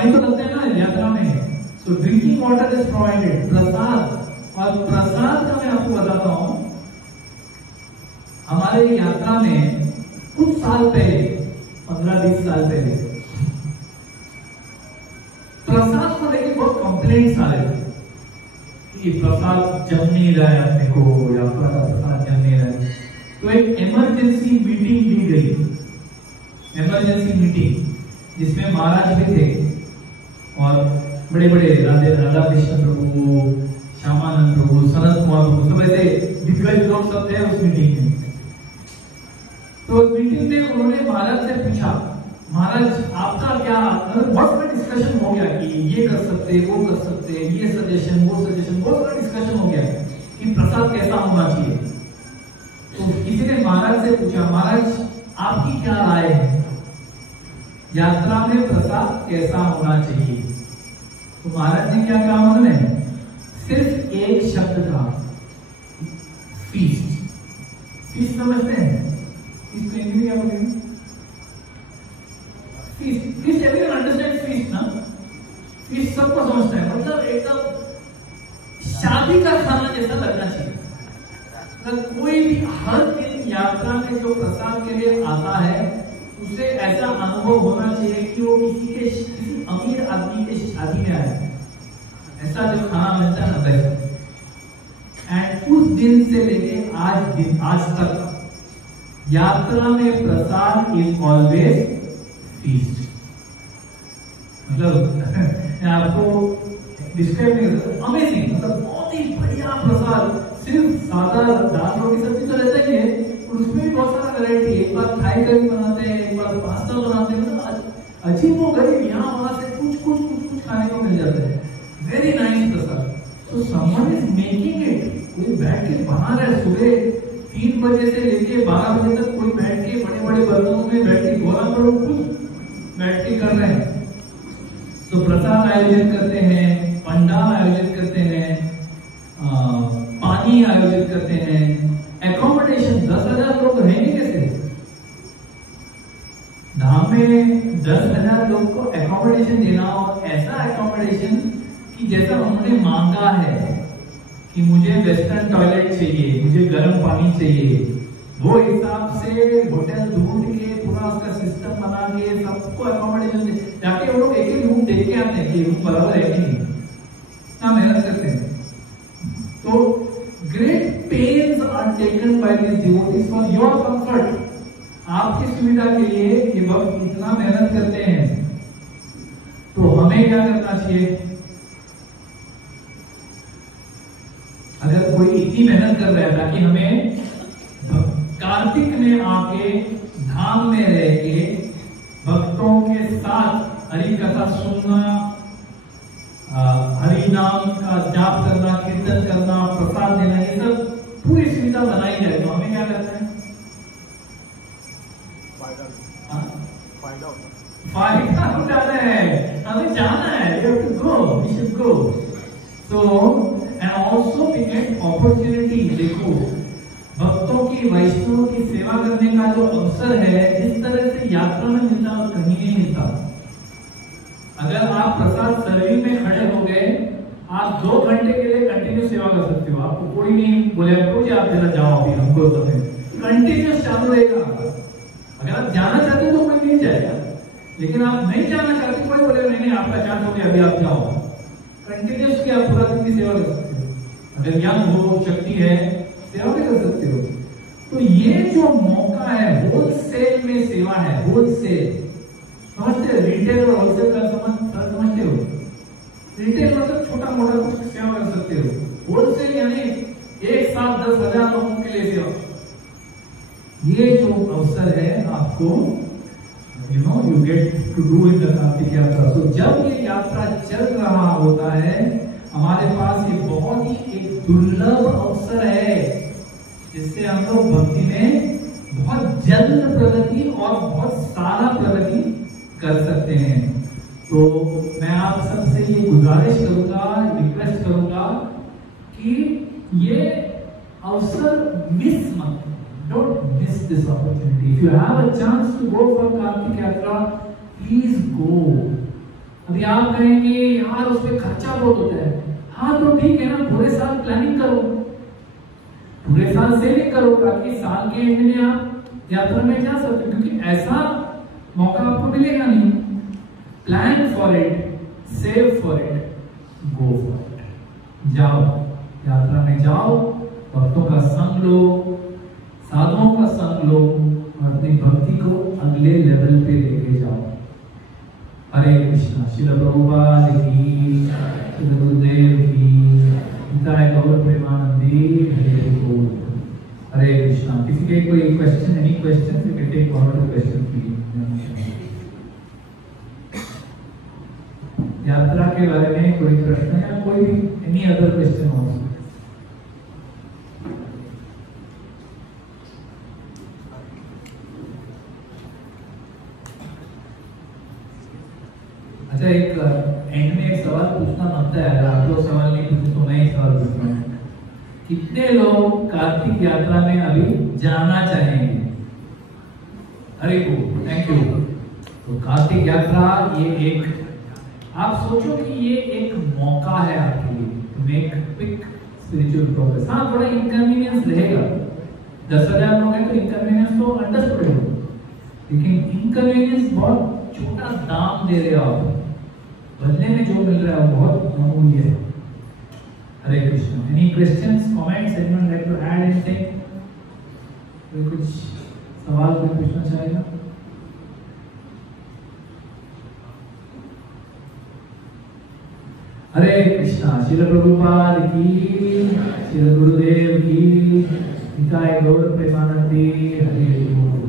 तो लगता है ना यात्रा में, so drinking water is provided. प्रसाद, और प्रसाद का मैं आपको बताता हूं, हमारे यात्रा में कुछ साल पहले, 15-20 साल पहले, प्रसाद को लेकर बहुत कंप्लेंट्स आ रहे थे कि प्रसाद जम नहीं रहा है, अपने को यात्रा का प्रसाद जम नहीं रहा है। तो एक इमरजेंसी मीटिंग ली गई, इमरजेंसी मीटिंग, जिसमें महाराज भी थे और बड़े बड़े राधा कृष्ण प्रभु, श्यामानंद प्रभु, सनत कुमार प्रभु, सब ऐसे दिग्गज लोग सब थे उस मीटिंग में। तो उस मीटिंग में उन्होंने महाराज से पूछा, महाराज आपका क्या, मतलब बहुत सारा डिस्कशन हो गया कि ये कर सकते, वो कर सकते, ये सजेशन, वो सजेशन, बहुत सारा डिस्कशन हो गया कि प्रसाद कैसा होना चाहिए। तो किसी ने महाराज से पूछा, महाराज आपकी क्या राय है, यात्रा में प्रसाद कैसा होना चाहिए? तो महाराज ने क्या कहा, उन्होंने सिर्फ एक शब्द कहा, फीस्ट। फीस्ट समझते हैं? इसको हिंदी में क्या बोलेंगे? Feast, feast everyone understand feast ना? फीस्ट सबको समझता है, मतलब एकदम शादी का खाना जैसा लगना चाहिए। मतलब कोई भी हर दिन यात्रा में जो प्रसाद के लिए आता है उसे ऐसा अनुभव होना चाहिए कि वो किसी अमीर आदमी के शादी में आया, ऐसा जो खाना मिलता है ना वैसा। एंड उस दिन से लेके आज तक यात्रा में प्रसाद इज ऑलवेज फीस्ट। मतलब मैं आपको डिस्क्राइब नहीं कर सकता, अमेजिंग, मतलब बहुत ही बढ़िया प्रसाद। सिर्फ सादा दाल रोटी सब्जी तो रहता ही है, और उसमें भी बहुत सारा वैरायटी। एक बार थाई करी बनाते हैं, एक बार पास्ता बनाते हैं, मतलब अजीब वो गरीब यहाँ वहां से कुछ खाने को मिल जाता है। वेरी नाइस प्रसाद। तो समवन इज मेकिंग इट, कोई बैठ के बना रहा है, सुबह 3 बजे से लेके 12 बजे तक कोई बैठ के बड़े बड़े बर्तनों में बैठ के गोला पर खुद बैठ के कर रहे हैं। तो प्रसाद आयोजित करते हैं, पंडाल आयोजित करते हैं, पानी आयोजित करते हैं, एकोमोडेशन। 10,000 लोग रहेंगे कैसे? धाम में 10,000 लोग को एकोमोडेशन देना, और ऐसा एकोमोडेशन कि जैसा उन्होंने मांगा है कि मुझे वेस्टर्न टॉयलेट चाहिए, मुझे गर्म पानी चाहिए, वो हिसाब से होटल ढूंढ के पूरा उसका सिस्टम बना के सबको एकोमोडेशन दे। जाके वो लोग एक एक रूम देख के आते हैं कि रूम बराबर है कि नहीं, इतना मेहनत करते हैं। तो great pains are taken by this devotees for your comfort. आपकी सुविधा के लिए ये भक्त इतना मेहनत करते हैं, तो हमें क्या करना चाहिए? अगर कोई इतनी मेहनत कर रहा है ताकि हमें कार्तिक में आके धाम में रह के भक्तों के साथ हरि कथा सुनना, हरि नाम का जाप करना, कीर्तन करना, प्रसाद देना, ये सब पूरी सुविधा बनाई जाए, तो हमें क्या करना है? फायदा उठाना है, हमें जाना है, we have to go, we should go. So and also we get opportunity। देखो भक्तों की, वैष्णव की सेवा करने का जो अवसर है, जिस तरह से यात्रा में मिलता है कहीं नहीं मिलता। अगर आप प्रसाद सर्विंग में खड़े हो गए, आप 2 घंटे के लिए कंटिन्यू सेवा कर सकते हो। आपको कोई नहीं बोले आप जरा जाओ अभी हमको समय, कंटिन्यूस चालू रहेगा। अगर आप जाना चाहते हो तो कोई नहीं जाएगा, लेकिन आप नहीं जाना चाहते, कोई बोले नहीं आपका चांस हो गया अभी आप जाओ। कंटिन्यूस की आप पूरा दिन की सेवा कर सकते हो। अगर यंग हो, शक्ति है, सेवा भी कर सकते हो। तो ये जो मौका है, होलसेल में सेवा है, होलसेल। समझते हो? रिटेल और होलसेल का समझते हो? रिटेल मतलब छोटा मोटा कुछ सेवा कर सकते हो, होलसेल यानी एक साथ 10,000 लोगों के लिए सेवा। ये जो अवसर है आपको you get to do in the Kartik yatra. तो जब ये यात्रा चल रहा होता है हमारे पास ये बहुत ही एक दुर्लभ अवसर है जिससे हम लोग भक्ति में बहुत जल्द प्रगति और बहुत सारा प्रगति कर सकते हैं। तो मैं आप सबसे ये गुजारिश करूंगा, रिक्वेस्ट करूंगा कि ये अवसर मिस मत, don't miss this opportunity. If you have a chance to go for Kartik yatra, please गो। अभी आप कहेंगे यार उस पे खर्चा बहुत होता है, हाँ तो ठीक है ना, पूरे साल प्लानिंग करो, पूरे साल सेविंग करो ताकि साल के एंड में आप यात्रा में जा सकते, क्योंकि ऐसा मौका आपको मिलेगा नहीं। Plan for it, save for it, go for it. जाओ, यात्रा में जाओ, भक्तों का संग लो, साधुओं का संग लो और अपनी भक्ति को अगले लेवल पे लेके जाओ। हरे कृष्णा। श्रील प्रभुपाद की, श्रील गुरुदेव की, निताय गौर प्रेमानंदी, हरे बोल। हरे कृष्णा। किसी के कोई question, any question, you can take one और टू क्वेश्चन प्लीज। यात्रा के बारे में कोई प्रश्न या कोई एनी अदर क्वेश्चन हो? अच्छा, एक एंड में एक सवाल पूछना बनता है, अगर आप लोग सवाल नहीं पूछे तो मैं एक सवाल पूछूंगा। कितने लोग कार्तिक यात्रा में अभी जाना चाहेंगे? हरे को थैंक यू। तो कार्तिक यात्रा ये एक, आप सोचो कि ये एक मौका है आपके लिए to make quick spiritual progress. हाँ, थोड़ा इनकन्वीनियंस रहेगा, 10,000 लोग हैं तो इनकन्वीनियंस तो अंडरस्टूड है, लेकिन इनकन्वीनियंस बहुत छोटा दाम दे रहे हो आप, बदले में जो मिल रहा है वो बहुत अमूल्य है। हरे Krishna. Any questions, comments, anyone like to add anything? कोई कुछ सवाल कोई पूछना चाहेगा? हरे कृष्णा। श्रील प्रभुपाद की, श्रील गुरुदेव की, निताय गौर प्रेमानंदी, हरे बोल।